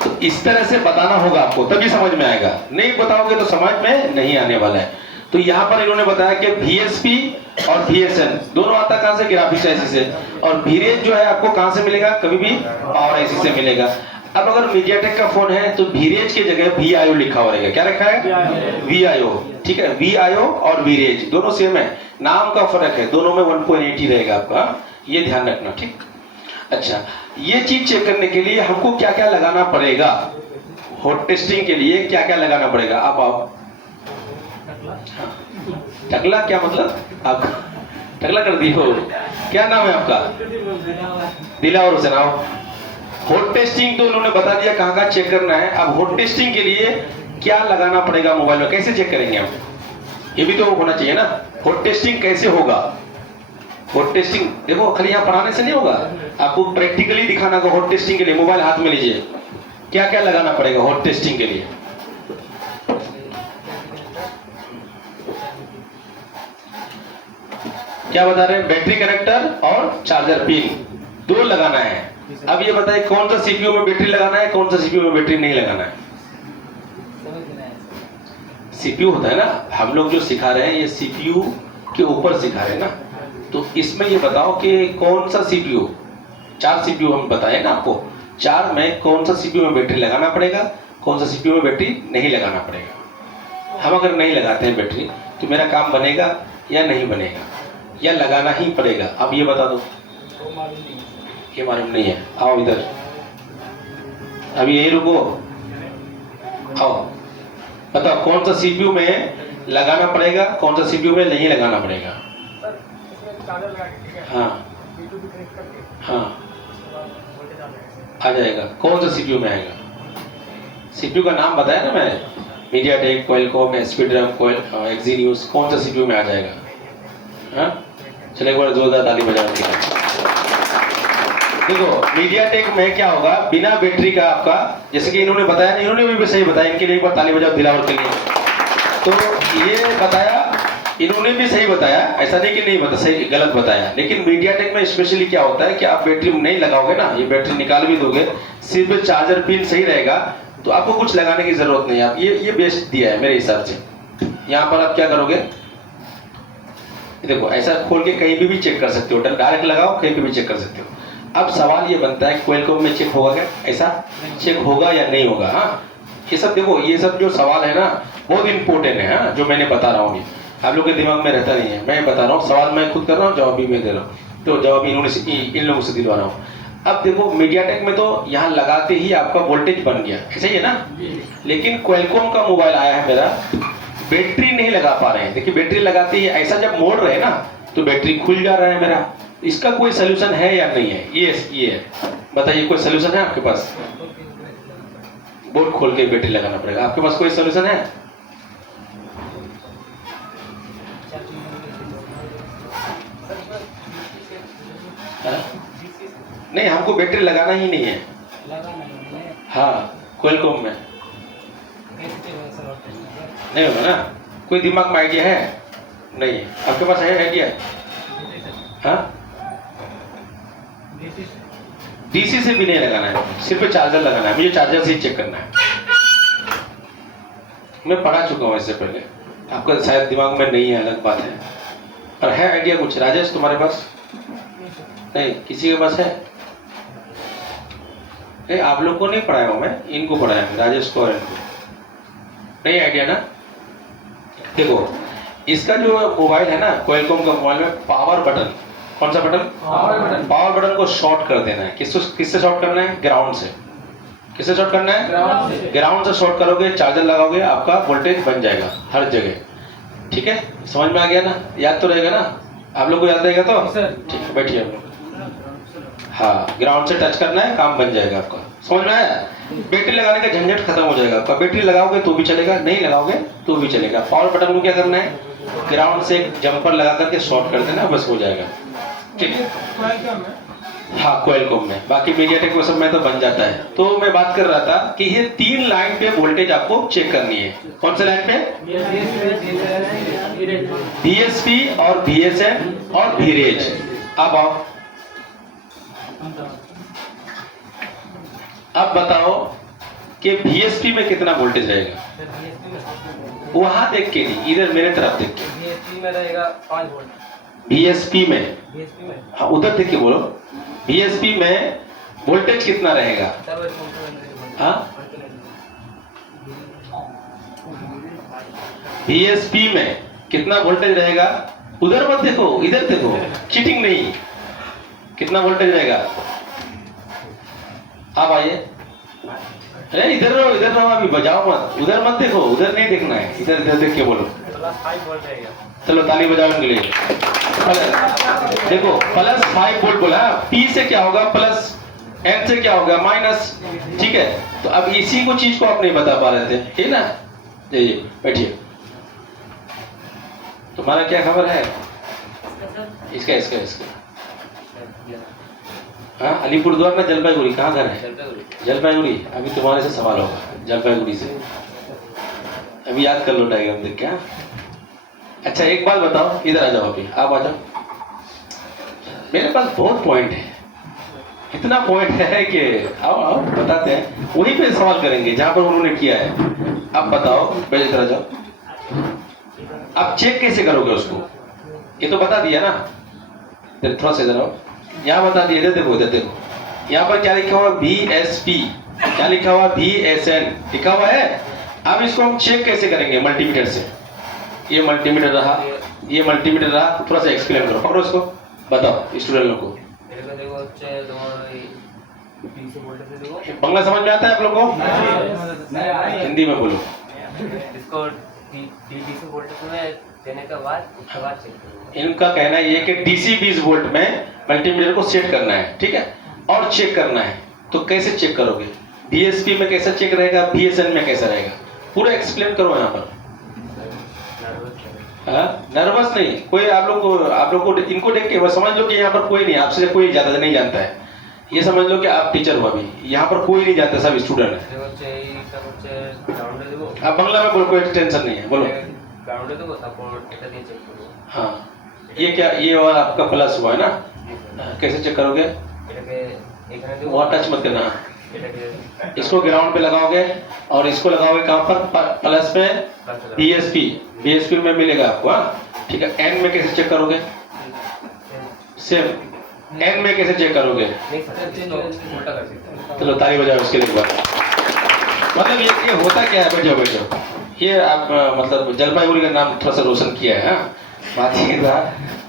तो इस तरह से बताना होगा आपको, तभी समझ में आएगा, नहीं बताओगे तो समझ में नहीं आने वाला है। तो यहाँ पर इन्होंने बताया कि VSP और VSN दोनों आता कहाँ से? ग्राफिक्स IC से। और VREG जो है आपको कहाँ से मिलेगा? कभी भी पावर IC से मिलेगा। अब अगर मीडियाटेक का फोन है तो VREG की जगह VIO लिखा हुआ रहेगा। क्या रखा है? VIO, ठीक है। VIO और VREG दोनों सेम है, नाम का फर्क है, दोनों में 1.80 रहेगा आपका, ये ध्यान रखना, ठीक। अच्छा, ये चीज चेक करने के लिए हमको क्या क्या लगाना पड़ेगा? हॉट टेस्टिंग के लिए क्या क्या लगाना पड़ेगा? आप आओ। टकला क्या मतलब? आप टकला कर दी हो? क्या नाम है आपका? दिलावर हुसैन। आओ। हॉट टेस्टिंग तो उन्होंने बता दिया कहाँ कहाँ चेक करना है। अब हॉट टेस्टिंग के लिए क्या लगाना पड़ेगा मोबाइल में? कैसे चेक करेंगे हम? ये भी तो होना चाहिए ना। हॉट टेस्टिंग कैसे होगा? हॉट टेस्टिंग देखो, खाली यहाँ पढ़ाने से नहीं होगा, आपको प्रैक्टिकली दिखाना होगा। हॉट टेस्टिंग के लिए मोबाइल हाथ में लीजिए, क्या क्या लगाना पड़ेगा हॉट टेस्टिंग के लिए? क्या बता रहे हैं? बैटरी कनेक्टर और चार्जर पिन दो लगाना है। अब ये बताइए कौन सा सीपीयू में बैटरी लगाना है, कौन सा सीपीयू में बैटरी नहीं लगाना है? सीपीयू होता है ना, हम लोग जो सिखा रहे हैं ये सीपीयू के ऊपर सिखा रहे हैं ना, तो इसमें ये बताओ कि कौन सा सीपीयू, 4 सीपीयू हम बताए ना आपको, 4 में कौन सा सीपीयू में बैटरी लगाना पड़ेगा, कौन सा सीपीयू में बैटरी नहीं लगाना पड़ेगा। हम अगर नहीं लगाते हैं बैटरी तो मेरा काम बनेगा या नहीं बनेगा, या लगाना ही पड़ेगा? अब ये बता दो। ये मालूम नहीं है, आओ इधर, अभी यही रुको, आओ बताओ कौन सा सीपीयू में लगाना पड़ेगा, कौन सा सीपीयू में नहीं लगाना पड़ेगा? हाँ हाँ आ जाएगा। कौन सा सीपीयू में आएगा? सीपीयू का नाम बताया ना मैंने, मीडियाटेक, क्वालकॉम, एस्पीड्रम, एक्जीन्यूस, कौन सा सीपीयू में आ जाएगा? हाँ चलो एक बार जोरदार ताली बजाओ उनके लिए। देखो मीडियाटेक में क्या होगा, बिना बैटरी का आपका, जैसे कि इन्होंने बताया, इन्होंने भी सही बताया, इनके लिए एक बार ताली बजाओ दिलावर के लिए। तो ये बताया, इन्होंने भी सही बताया, ऐसा नहीं कि नहीं बता, सही गलत बताया। लेकिन मीडियाटेक में स्पेशली क्या होता है कि आप बैटरी नहीं लगाओगे ना, ये बैटरी निकाल भी दोगे, सिर्फ चार्जर पिन सही रहेगा तो आपको कुछ लगाने की जरूरत नहीं है। आप ये बेस्ट दिया है मेरे हिसाब से। यहाँ पर आप क्या करोगे, देखो ऐसा खोल के कहीं भी चेक कर सकते हो, डायरेक्ट लगाओ कहीं पे भी चेक कर सकते हो। अब सवाल ये बनता है क्वालकॉम में चेक होगा क्या, ऐसा चेक होगा या नहीं होगा? हाँ ये सब देखो, ये सब जो सवाल है ना बहुत इंपॉर्टेंट है। हाँ जो मैंने बता रहा हूँ आप लोग के दिमाग में रहता नहीं है, मैं बता रहा हूँ, सवाल मैं खुद कर रहा हूँ, जवाब भी मैं दे रहा हूँ, तो जवाब इन लोगों से दिलवा रहा हूँ। अब देखो मीडियाटेक में तो यहाँ लगाते ही आपका वोल्टेज बन गया, ऐसा ही है ना। लेकिन क्वालकॉम का मोबाइल आया है मेरा, बैटरी नहीं लगा पा रहे हैं। देखिए बैटरी लगाते ही ऐसा जब मोड़ रहे हैं ना तो बैटरी खुल जा रहा है मेरा। इसका कोई सोल्यूशन है या नहीं है? ये है, बताइए कोई सोल्यूशन है आपके पास? बोर्ड खोल के बैटरी लगाना पड़ेगा, आपके पास कोई सोल्यूशन है? नहीं हमको बैटरी लगाना ही नहीं है। हाँ क्वालकॉम में नहीं होगा ना, कोई दिमाग में आइडिया है? नहीं है, आपके पास है आइडिया? हाँ डीसी से भी नहीं लगाना है, सिर्फ चार्जर लगाना है, मुझे चार्जर से ही चेक करना है। मैं पढ़ा चुका हूँ इससे पहले, आपका शायद दिमाग में नहीं है, अलग बात है। और है आइडिया कुछ? राजेश तुम्हारे पास? नहीं, किसी के पास है? नहीं आप लोग को नहीं पढ़ाया हूँ मैं, इनको पढ़ाया हूँ, राजेश को और इनको। नहीं आइडिया ना? देखो इसका जो मोबाइल है ना क्वालकॉम का मोबाइल में पावर बटन, कौन सा बटन? पावर बटन को शॉर्ट कर देना है। किससे शॉर्ट करना है? ग्राउंड से। किससे शॉर्ट करना है? ग्राउंड से शॉर्ट करोगे, चार्जर लगाओगे, आपका वोल्टेज बन जाएगा हर जगह। ठीक है, समझ में आ गया ना? याद तो रहेगा ना? आप लोग को याद रहेगा तो ठीक है, बैठिए आप लोग। हाँ ग्राउंड से टच करना है, काम बन जाएगा आपका। समझ में आया? बैटरी लगाने का झंझट खत्म हो जाएगा आपका। बैटरी लगाओगे तो भी चलेगा, नहीं लगाओगे तो भी चलेगा। पावर बटन को क्या करना है? ग्राउंड से एक जंपर लगा करके शॉर्ट कर देना, बस हो जाएगा। ठीक है, हाँ क्वालकॉम में। बाकी मीडियाटेक में सब में तो बन जाता है। तो मैं बात कर रहा था कि ये 3 लाइन पे वोल्टेज आपको चेक करनी है। कौन से लाइन पे? DSP और VSN और VREG। अब आओ, अब बताओ कि VSP में कितना वोल्टेज रहेगा? वहां देख के नहीं, इधर मेरे तरफ देख के। VSP में रहेगा 5 वोल्ट। VSP में? हाँ उधर देख के बोलो। VSP में वोल्टेज कितना रहेगा? हाँ VSP में कितना वोल्टेज रहेगा? उधर मत देखो, इधर देखो, चीटिंग नहीं। कितना वोल्टेज रहेगा? आप आइए, अरे इधर रहो अभी, बजाओ मत, उधर मत देखो, उधर नहीं देखना है, इधर इधर देख के बोलो। +5 वोल्ट रहेगा। चलो ताली बजाओ उनके लिए। देखो +5 वोल्ट बोला, P से क्या होगा प्लस, N से क्या होगा माइनस। ठीक है, तो अब इसी को चीज को आप नहीं बता पा रहे थे, ठीक ना? जाइए बैठिए। तुम्हारा क्या खबर है? इसका हाँ अलीपुरद्वार में जलपाईगुड़ी, कहाँ घर है? जलपाईगुड़ी। अभी तुम्हारे से सवाल होगा जलपाईगुड़ी से, अभी याद कर लो डायग्राम देख के। अच्छा एक बात बताओ, इधर आ जाओ, अभी आप आ जाओ। मेरे पास बहुत पॉइंट है, इतना पॉइंट है कि आओ आओ बताते हैं, वहीं पे सवाल करेंगे जहां पर उन्होंने किया है। अब बताओ, पहले तरह जाओ, अब चेक कैसे करोगे उसको? ये तो बता दिया ना, थोड़ा सा इधर आओ, यहाँ बता दिया, इधर देखो, यहाँ पर क्या लिखा हुआ? VSP, क्या लिखा हुआ? VSN लिखा हुआ है। अब इसको हम चेक कैसे करेंगे? मल्टीमीटर से। ये मल्टीमीटर रहा, ये मल्टीमीटर रहा, थोड़ा सा एक्सप्लेन करो, पकड़ो इसको, बताओ स्टूडेंट लोग को। बंगला समझ में आता है आप लोग को? हिंदी में बोलो। इसको डीसी वोल्टेज में देने के बाद उसके बाद चेक करूंगा। इनका कहना ये कि DC 20 वोल्ट में मल्टीमीटर को सेट करना है, ठीक है, और चेक करना है। तो कैसे चेक करोगे? VSP में कैसा चेक रहेगा, VSN में कैसा रहेगा? पूरा एक्सप्लेन करो यहाँ पर। नर्वस नहीं, कोई आप लोग को इनको देख के बस समझ लो कि यहाँ पर कोई नहीं, आपसे कोई ज्यादा नहीं जानता है। ये समझ लो कि आप टीचर हो, अभी यहाँ पर कोई नहीं जानता, सब स्टूडेंट है। आप बांग्ला में बोलो, कोई टेंशन नहीं है, बोलो। हाँ, ये क्या, ये और आपका प्लस हुआ है ना, कैसे चेक करोगे? वहाँ टच मत करना, इसको ग्राउंड पे लगाओगे और इसको लगाओगे कहाँ पर? प्लस में VSP में मिलेगा आपको। हाँ ठीक है। N में कैसे चेक करोगे? सेम। N में कैसे चेक करोगे? चलो ताली बजाओ इसके लिए एक बार। मतलब ये होता क्या है? बैठो, ये आप मतलब जलपाईगुड़ी का नाम थोड़ा सा रोशन किया है। हाँ, बात ये था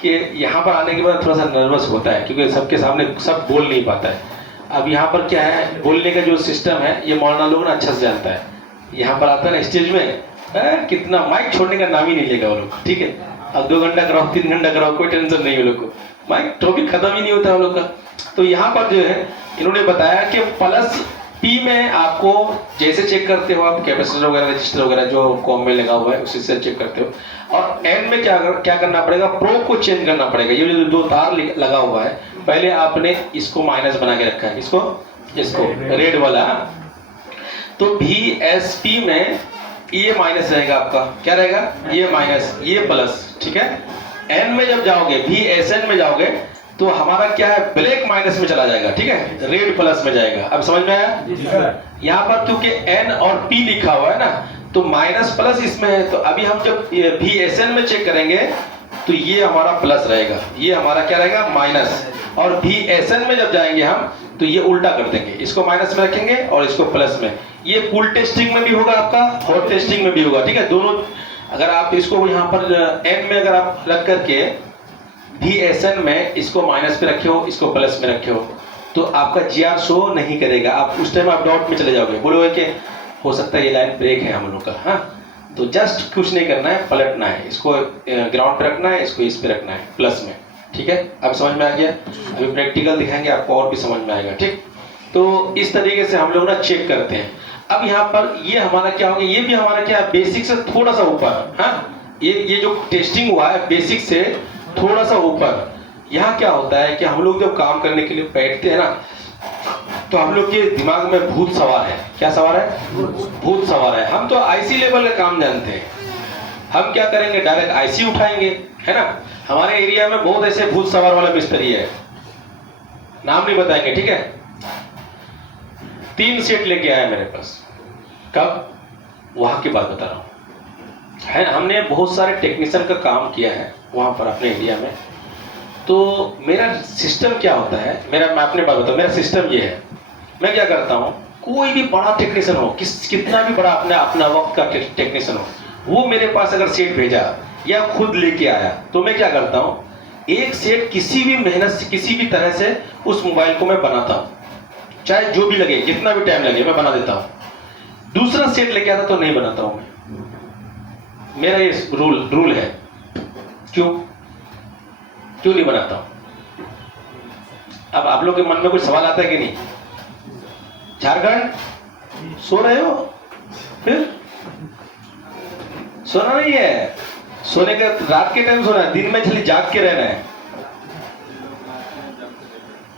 कि यहाँ पर आने के बाद थोड़ा सा नर्वस होता है, क्योंकि सबके सामने सब बोल नहीं पाता है। अब यहाँ पर क्या है, बोलने का जो सिस्टम है ये मौलाना लोग ना अच्छा से जानता है। यहाँ पर आता है ना स्टेज में, कितना माइक छोड़ने का नाम ही नहीं लेगा वो लोग, ठीक है। अब 2 घंटा कराओ, 3 घंटा कराओ, कोई टेंशन नहीं है लोग को, माइक टॉपिक खत्म ही नहीं होता हम लोग का। तो यहाँ पर जो है इन्होंने बताया कि प्लस P में आपको जैसे चेक करते हो आप, कैपेसिटर वगैरह, रजिस्टर वगैरह जो कॉम में लगा हुआ है उसी से चेक करते हो। और N में क्या करना पड़ेगा? प्रोब को चेंज करना पड़ेगा। ये जो 2 तार लगा हुआ है, पहले आपने इसको माइनस बना के रखा है, इसको रेड वाला। तो VSP में ये माइनस रहेगा आपका, क्या रहेगा? ये माइनस, ये प्लस, ठीक है। N में जब जाओगे, VSN में जाओगे, तो हमारा क्या है? ब्लैक माइनस में चला जाएगा, ठीक है, रेड प्लस में जाएगा। अब समझ में आया? यहाँ पर क्योंकि N और P लिखा हुआ है ना, तो माइनस प्लस इसमें है। तो अभी हम जब VSN में चेक करेंगे तो ये हमारा प्लस रहेगा, ये हमारा क्या रहेगा? माइनस। और VSN में जब जाएंगे हम तो ये उल्टा कर देंगे, इसको माइनस में रखेंगे और इसको प्लस में। ये कूल टेस्टिंग में भी होगा आपका, हॉट टेस्टिंग में भी होगा, ठीक है, दोनों। अगर आप इसको यहाँ पर N में अगर आप रख करके VSN में इसको माइनस पे रखे हो, इसको प्लस में रखे हो, तो आपका GR शो नहीं करेगा। आप उस टाइम आप डाउट में चले जाओगे, बोलोगे कि हो सकता है ये लाइन ब्रेक है हम लोग का। हाँ, तो जस्ट कुछ नहीं करना है, पलटना है, इसको ग्राउंड पे रखना है, इसको इस पे रखना है, प्लस में, ठीक है। अब समझ में आ गया? अभी प्रैक्टिकल दिखाएंगे आपको और भी समझ में आएगा, ठीक। तो इस तरीके से हम लोग ना चेक करते हैं। अब यहाँ पर ये हमारा क्या होगा? ये भी हमारा क्या, बेसिक से थोड़ा सा ऊपर। हाँ, ये जो टेस्टिंग हुआ है बेसिक से थोड़ा सा ऊपर। यहाँ क्या होता है कि हम लोग जब काम करने के लिए बैठते हैं ना, तो हम लोग के दिमाग में भूत सवार है। क्या सवार है? भूत सवार है। हम तो IC लेवल का काम जानते हैं, हम क्या करेंगे? डायरेक्ट IC उठाएंगे, है ना। हमारे एरिया में बहुत ऐसे भूत सवार वाला मिस्त्री है, नाम नहीं बताएंगे, ठीक है। 3 सेट लेके आया मेरे पास। कब? वहां की बात बता रहा हूं। है, हमने बहुत सारे टेक्नीशियन का काम किया है वहां पर अपने एरिया में। तो मेरा सिस्टम क्या होता है, मैं अपने बात बताऊं, मेरा सिस्टम ये है, मैं क्या करता हूं, कोई भी बड़ा टेक्नीशियन हो, कितना भी बड़ा अपना वक्त का टेक्नीशियन हो, वो मेरे पास अगर सेट भेजा या खुद लेके आया, तो मैं क्या करता हूं, एक सेट किसी भी मेहनत से, किसी भी तरह से उस मोबाइल को मैं बनाता हूं, चाहे जो भी लगे, जितना भी टाइम लगे, मैं बना देता हूं। दूसरा सेट लेके आता तो नहीं बनाता हूं मैं, मेरा ये रूल है। क्यों नहीं बनाता हूं? अब आप लोग के मन में कुछ सवाल आता है कि नहीं? झारखंड सो रहे हो? फिर सोना नहीं है, सोने का रात के टाइम सोना है, दिन में चली जाग के रहना है।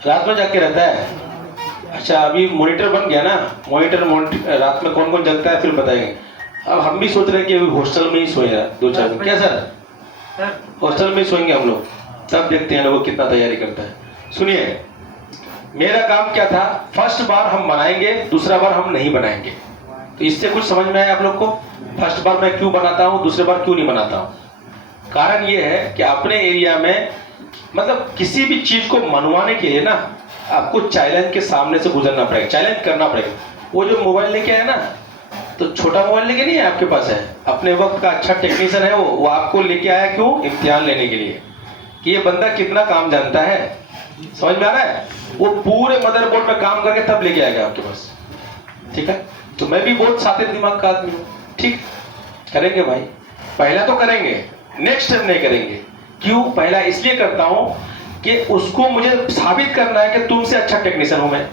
रात में जाग के रहता है। अच्छा, अभी मॉनिटर बन गया ना, मॉनिटर रात में कौन कौन जगता है फिर बताएंगे। अब हम भी सोच रहे हैं कि अभी हॉस्टल में ही सोएगा 2-4 दिन। क्या सर? हॉस्टल में ही सोएंगे हम लोग। तब देखते हैं लोग कितना तैयारी करता है। सुनिए, मेरा काम क्या था, फर्स्ट बार हम बनाएंगे, दूसरा बार हम नहीं बनाएंगे। तो इससे कुछ समझ में आया आप लोग को? फर्स्ट बार मैं क्यों बनाता हूँ, दूसरे बार क्यों नहीं बनाता हूँ? कारण ये है कि अपने एरिया में मतलब किसी भी चीज को मनवाने के लिए ना आपको चैलेंज के सामने से गुजरना पड़ेगा, चैलेंज करना पड़ेगा। वो जो मोबाइल लेके आया ना, तो छोटा मोबाइल लेके नहीं है, आपके पास है, अपने वक्त का अच्छा टेक्नीशियन है, वो आपको लेके आया क्यों? इम्तिहान लेने के लिए कि ये बंदा कितना काम जानता है। समझ में आ रहा है? वो पूरे मदरबोर्ड में काम करके तब लेके आएगा आपके पास। ठीक है, तो मैं भी बहुत सातिर दिमाग का आदमी हूँ। ठीक, करेंगे भाई, पहला तो करेंगे, नेक्स्ट टाइम नहीं करेंगे। क्यों? पहला इसलिए करता हूं कि उसको मुझे साबित करना है कि तुमसे अच्छा टेक्नीशियन हूं मैं।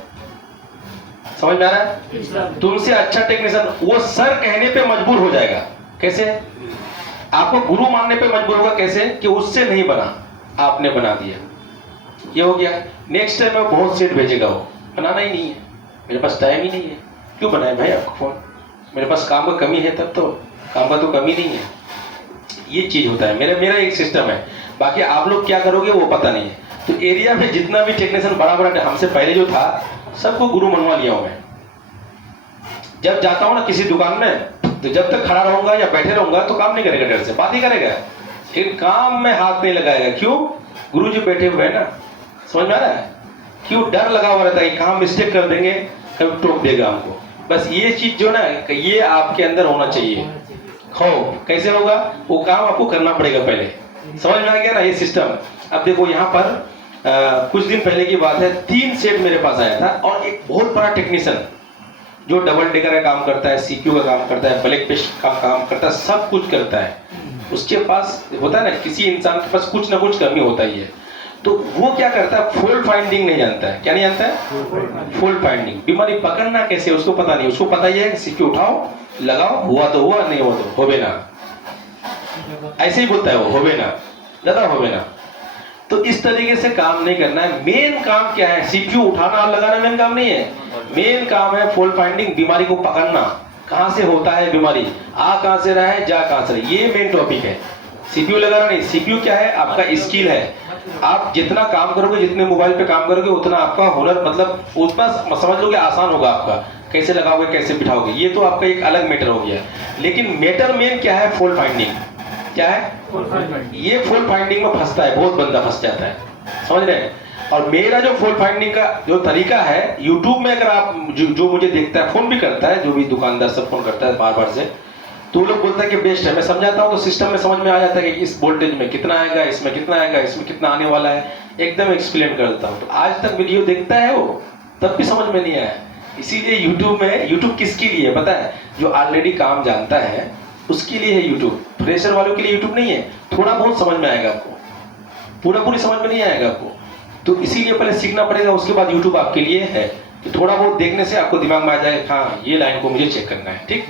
समझ में आ रहा है? तुमसे अच्छा टेक्नीशियन वो सर कहने पे मजबूर हो जाएगा। कैसे? आपको गुरु मानने पे मजबूर होगा। कैसे? कि उससे नहीं बना, आपने बना दिया, ये हो गया। नेक्स्ट टाइम में बहुत सेट भेजेगा, वो बनाना ही नहीं है, मेरे पास टाइम ही नहीं है। क्यों बनाए भाई आपको फोन? मेरे पास काम का कमी है, तब तो काम का तो कमी नहीं है। ये चीज होता है, मेरा एक सिस्टम है। बाकी आप लोग क्या करोगे वो पता नहीं है। तो एरिया में जितना भी टेक्नीशियन बड़ा बड़ा हमसे पहले जो था, सबको गुरु मनवा लिया हूं मैं। जब जाता हूं ना किसी दुकान में, तो जब तक खड़ा रहूंगा या बैठे रहूंगा तो काम नहीं करेगा, डर से बात ही करेगा, लेकिन काम में हाथ नहीं लगाएगा। क्यों? गुरु जी बैठे हुए हैं ना। समझ में आ रहा है? क्यों? डर लगा हुआ रहता है, काम मिस्टेक कर देंगे, कभी टोक देगा हमको। बस ये चीज जो ना, ये आपके अंदर होना चाहिए। खौफ कैसे होगा? वो काम आपको करना पड़ेगा पहले। समझ में आ गया ना ये सिस्टम? अब देखो यहाँ पर कुछ दिन पहले की बात है, 3 सेट मेरे पास आया था और एक बहुत बड़ा टेक्नीशियन जो डबल डेकर का काम करता है, सीपीयू का काम करता है, ब्लैक पेस्ट का काम करता है, सब कुछ करता है। उसके पास होता है ना, किसी इंसान के पास कुछ ना कुछ कमी होता ही है। तो वो क्या करता है, फॉल्ट फाइंडिंग नहीं जानता है। क्या नहीं जानता है? Fault finding. बीमारी पकड़ना कैसे उसको पता नहीं। उसको पता ही है सीपीयू उठाओ, लगाओ, हुआ तो हुआ, नहीं हुआ तो होवे ना, ऐसे ही बोलता है वो, होवे ना दादा, होवे ना। तो इस तरीके से काम नहीं करना है। मेन काम क्या है? सीपीयू उठाना और लगाना मेन काम नहीं है। मेन काम है फॉल्ट फाइंडिंग, बीमारी को पकड़ना, कहां से होता है बीमारी, आ कहां से रहा है, जा कहां से रहा है, ये मेन टॉपिक है। सीपीयू लगाना नहीं। सीपीयू क्या है? आपका स्किल है। आप जितना काम करोगे, जितने मोबाइल पे काम करोगे, उतना आपका हुनर, मतलब उतना समझ लोगे आसान होगा आपका। कैसे लगाओगे, कैसे बिठाओगे, ये तो आपका एक अलग मैटर हो गया। लेकिन मैटर मेन क्या है? Fault finding. क्या है? ये फॉल्ट फाइंडिंग में फंसता है, बहुत बंदा फंस जाता है। समझ रहे हैं? और मेरा जो फॉल्ट फाइंडिंग का जो तरीका है, यूट्यूब में अगर आप जो मुझे देखता है, फोन भी करता है, जो भी दुकानदार सब फोन करता है बार बार से, तो लोग बोलता है कि बेस्ट है। मैं समझाता हूँ तो सिस्टम में समझ में आ जाता है कि इस वोल्टेज में कितना आएगा, इसमें कितना आएगा, इसमें कितना आने वाला है, एकदम एक्सप्लेन कर देता हूँ। तो आज तक वीडियो देखता है वो, तब भी समझ में नहीं आया। इसीलिए यूट्यूब किसके लिए पता है? जो ऑलरेडी काम जानता है उसके लिए है यूट्यूब। फ्रेशर वालों के लिए यूट्यूब नहीं है। थोड़ा बहुत समझ में आएगा आपको, पूरी समझ में नहीं आएगा आपको। तो इसीलिए पहले सीखना पड़ेगा, उसके बाद यूट्यूब आपके लिए है। तो थोड़ा बहुत देखने से आपको दिमाग में आ जाएगा, हाँ ये लाइन को मुझे चेक करना है। ठीक,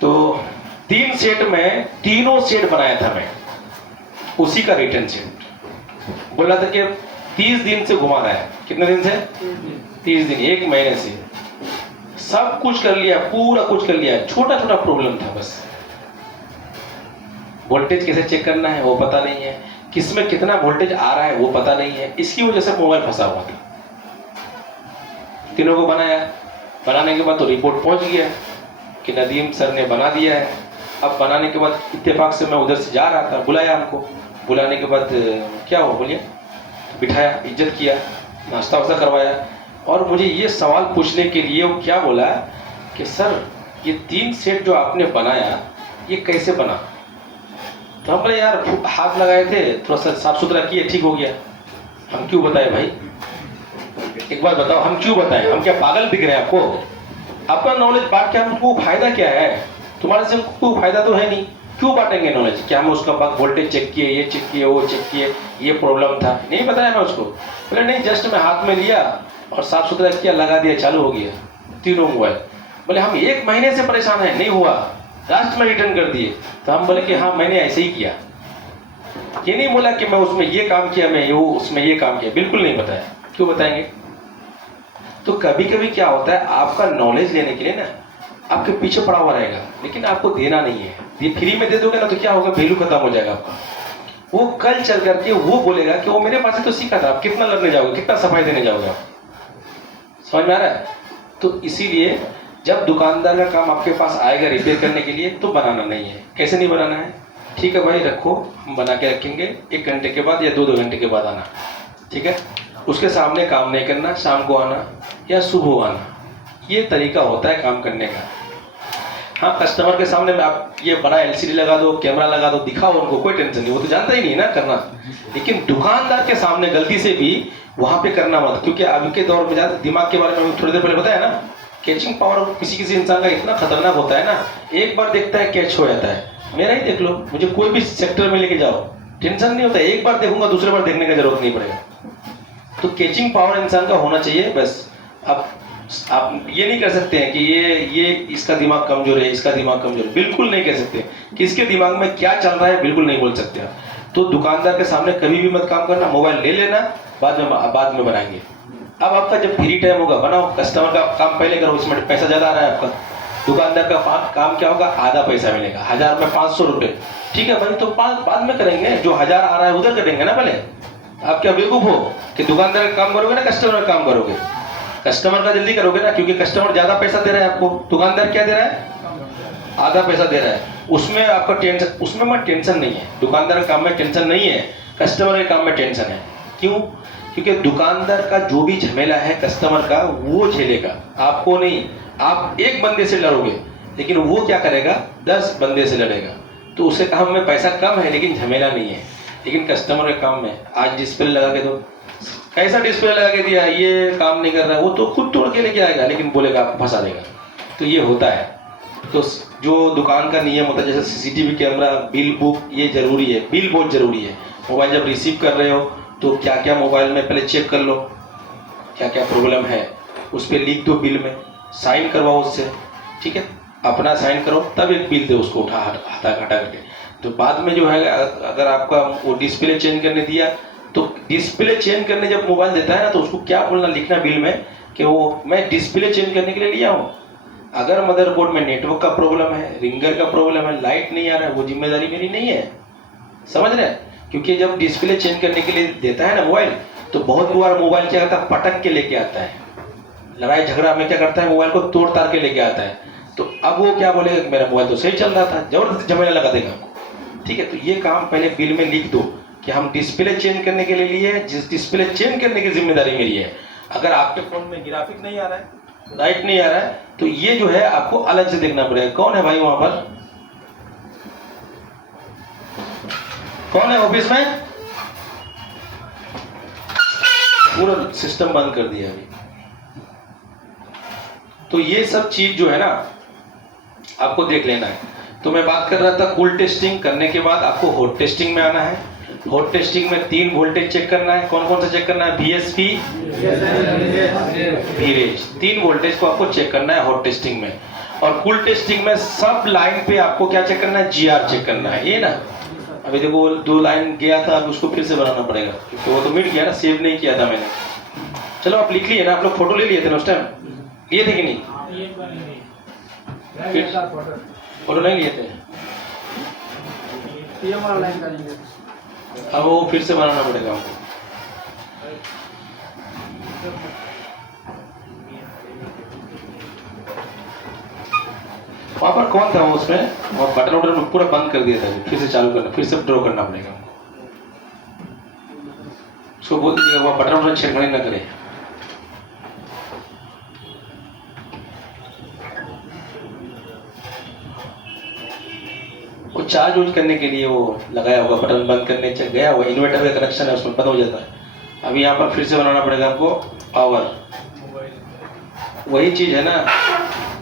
तो 3 सेट में तीनों सेट बनाया था मैं, उसी का रिटर्न सेट। बोला था कि 30 दिन से घुमा रहा है। कितने दिन से? 30 दिन, 1 महीने से सब कुछ कर लिया, पूरा कुछ कर लिया। छोटा छोटा प्रॉब्लम था बस। वोल्टेज कैसे चेक करना है वो पता नहीं है, किसमें कितना वोल्टेज आ रहा है वो पता नहीं है। इसकी वजह से मोबाइल फंसा हुआ था। तीनों को बनाया, बनाने के बाद तो रिपोर्ट पहुंच गया कि नदीम सर ने बना दिया है। अब बनाने के बाद इत्तेफाक से मैं उधर से जा रहा था, बुलाया हमको। बुलाने के बाद क्या हुआ बोलिए, बिठाया, इज्जत किया, नाश्ता वास्ता करवाया, और मुझे ये सवाल पूछने के लिए वो क्या बोला कि सर ये 3 सेट जो आपने बनाया ये कैसे बना? तो हम बोले यार हाथ लगाए थे, थोड़ा सा साफ सुथरा किए, ठीक हो गया। हम क्यों बताए भाई? एक बार बताओ, हम क्यों बताएं? हम क्या पागल दिख रहे हैं आपको? अपना नॉलेज बांट के हमको फायदा क्या है? तुम्हारे से कोई फायदा तो है नहीं, क्यों बांटेंगे नॉलेज? क्या हम उसका वोल्टेज चेक किए, ये चेक किए, वो चेक किए, ये प्रॉब्लम था, नहीं बताया मैं उसको। बोले नहीं, जस्ट मैं हाथ में लिया और साफ सुथरा किया, लगा दिया, चालू हो गया तीनों मोबाइल। बोले हम 1 महीने से परेशान है, नहीं हुआ, लास्ट में रिटर्न कर दिए। तो हम बोले कि हाँ मैंने ऐसे ही किया। ये नहीं बोला कि मैं उसमें ये काम किया, मैं उसमें ये काम किया, बिल्कुल नहीं बताया। क्यों बताएंगे? तो कभी कभी क्या होता है, आपका नॉलेज लेने के लिए ना आपके पीछे पड़ा हुआ रहेगा, लेकिन आपको देना नहीं है। ये फ्री में दे दोगे ना तो क्या होगा, वैल्यू खत्म हो जाएगा आपका। वो कल चल करके वो बोलेगा कि वो मेरे पास से तो सीखा था, आप कितना लड़ने जाओगे, कितना सफाई देने जाओगे आप। समझ में आ रहा है? तो इसीलिए जब दुकानदार का काम आपके पास आएगा रिपेयर करने के लिए तो बनाना नहीं है। कैसे नहीं बनाना है? ठीक है भाई रखो, हम बना के रखेंगे, 1 घंटे के बाद या 2 घंटे के बाद आना, ठीक है। उसके सामने काम नहीं करना, शाम को आना या सुबह आना, ये तरीका होता है काम करने का। हाँ, कस्टमर के सामने में आप ये बड़ा LCD लगा दो, कैमरा लगा दो, दिखाओ उनको, कोई टेंशन नहीं, वो तो जानता ही नहीं ना करना। लेकिन दुकानदार के सामने गलती से भी वहां पे करना मत, क्योंकि अभी के दौर में ज़्यादा दिमाग के बारे में थोड़ी देर पहले बताया ना, कैचिंग पावर किसी किसी इंसान का इतना खतरनाक होता है ना, एक बार देखता है कैच हो जाता है। मेरा ही देख लो, मुझे कोई भी सेक्टर में लेके जाओ, टेंशन नहीं होता, एक बार देखूंगा दूसरे बार देखने का जरूरत नहीं पड़ेगा। तो कैचिंग पावर इंसान का होना चाहिए बस। आप ये नहीं कर सकते हैं कि ये इसका दिमाग कमजोर है, इसका दिमाग कमजोर है, बिल्कुल नहीं कह सकते। किसके दिमाग में क्या चल रहा है बिल्कुल नहीं बोल सकते आप। तो दुकानदार के सामने कभी भी मत काम करना, मोबाइल ले लेना, बाद में बनाएंगे। अब आपका जब फ्री टाइम होगा बनाओ, कस्टमर का काम पहले करो, उसमें पैसा ज़्यादा आ रहा है आपका। दुकानदार का काम क्या होगा, आधा पैसा मिलेगा, 1000 में 500 रुपये, ठीक है भाई, तो बाद में करेंगे, जो 1000 आ रहा है उधर करेंगे ना पहले। आप क्या बेवकूफ हो कि दुकानदार का काम करोगे ना कस्टमर का काम करोगे? कस्टमर का जल्दी करोगे ना, क्योंकि कस्टमर ज्यादा पैसा दे रहा है आपको, दुकानदार क्या दे रहा है, आधा पैसा दे रहा है। उसमें आपका टेंशन, उसमें मत टेंशन नहीं है, दुकानदार के काम में टेंशन नहीं है, कस्टमर के काम में टेंशन है। क्यों? क्योंकि दुकानदार का जो भी झमेला है कस्टमर का वो झेलेगा, आपको नहीं। आप एक बंदे से लड़ोगे, लेकिन वो क्या करेगा, 10 बंदे से लड़ेगा। तो उसके काम में पैसा कम है लेकिन झमेला नहीं है। लेकिन कस्टमर के काम में आज डिस्प्ले लगा के दो, कैसा डिस्प्ले लगा के दिया, ये काम नहीं कर रहा है, वो तो खुद तोड़ के लेके आएगा, लेकिन बोलेगा आपको फंसा देगा। तो ये होता है। तो जो दुकान का नियम होता है, जैसे CCTV कैमरा, बिल बुक, ये जरूरी है, बिल बहुत जरूरी है। मोबाइल जब रिसीव कर रहे हो तो क्या क्या मोबाइल में पहले चेक कर लो, क्या क्या प्रॉब्लम है, उस पर लिख दो, बिल में साइन करवाओ उससे, ठीक है, अपना साइन करो, तब एक बिल दो उसको हटा करके। तो बाद में जो है, अगर आपका वो डिस्प्ले चेंज करने दिया, तो डिस्प्ले चेंज करने जब मोबाइल देता है ना, तो उसको क्या बोलना, लिखना बिल में कि वो मैं डिस्प्ले चेंज करने के लिए लिया हूँ। अगर मदरबोर्ड में नेटवर्क का प्रॉब्लम है, रिंगर का प्रॉब्लम है, लाइट नहीं आ रहा है, वो जिम्मेदारी मेरी नहीं है। समझ रहे हैं? क्योंकि जब डिस्प्ले चेंज करने के लिए देता है ना मोबाइल, तो बहुत बार मोबाइल क्या करता है, पटक के लेके आता है, लड़ाई झगड़ा में क्या करता है, मोबाइल को तोड़ तार के लेके आता है। तो अब वो क्या बोलेगा, मेरा मोबाइल तो सही चल रहा था, जबरदस्ती झमेला लगा देगा आपको। ठीक है, तो ये काम पहले बिल में लिख दो कि हम डिस्प्ले चेंज करने के लिए लिए, जिस डिस्प्ले चेंज करने की जिम्मेदारी मेरी है। अगर आपके फोन में ग्राफिक नहीं आ रहा है, लाइट नहीं आ रहा है, तो ये जो है आपको अलग से देखना पड़ेगा। कौन है भाई वहां पर, कौन है ऑफिस में? पूरा सिस्टम बंद कर दिया अभी। तो ये सब चीज जो है ना आपको देख लेना है। तो मैं बात कर रहा था कूल टेस्टिंग करने के बाद आपको हॉट टेस्टिंग में आना है। हॉट टेस्टिंग में 3 वोल्टेज चेक करना है। कौन कौन सा चेक करना है? VSP, VREG, 3 वोल्टेज को आपको चेक करना है हॉट टेस्टिंग में। और कूल टेस्टिंग में सब लाइन पे आपको क्या चेक करना है? GR चेक करना है। ये ना अभी देखो 2 लाइन गया था, अब उसको फिर से बनाना पड़ेगा क्योंकि वो तो मिट गया ना, सेव नहीं किया था मैंने। चलो आप लिख लिए ना, आप लोग फोटो ले लिए थे ना उस टाइम, लिए थे कि नहीं? फोटो नहीं लिए थे, अब वो फिर से बनाना पड़ेगा हमको। वहां पर कौन था उसमें, और बटन वटन पूरा बंद कर दिया था, फिर से चालू करना, फिर से ड्रॉ करना पड़ेगा हमको। उसको बोल दीजिएगा वो बटन वटन छेड़खानी ना करे। वो चार्ज यूज करने के लिए वो लगाया होगा, बटन बंद करने गया हुआ, इन्वर्टर का कनेक्शन है उसमें, बंद हो जाता है। अभी यहाँ पर फिर से बनाना पड़ेगा आपको पावर। वही चीज है ना,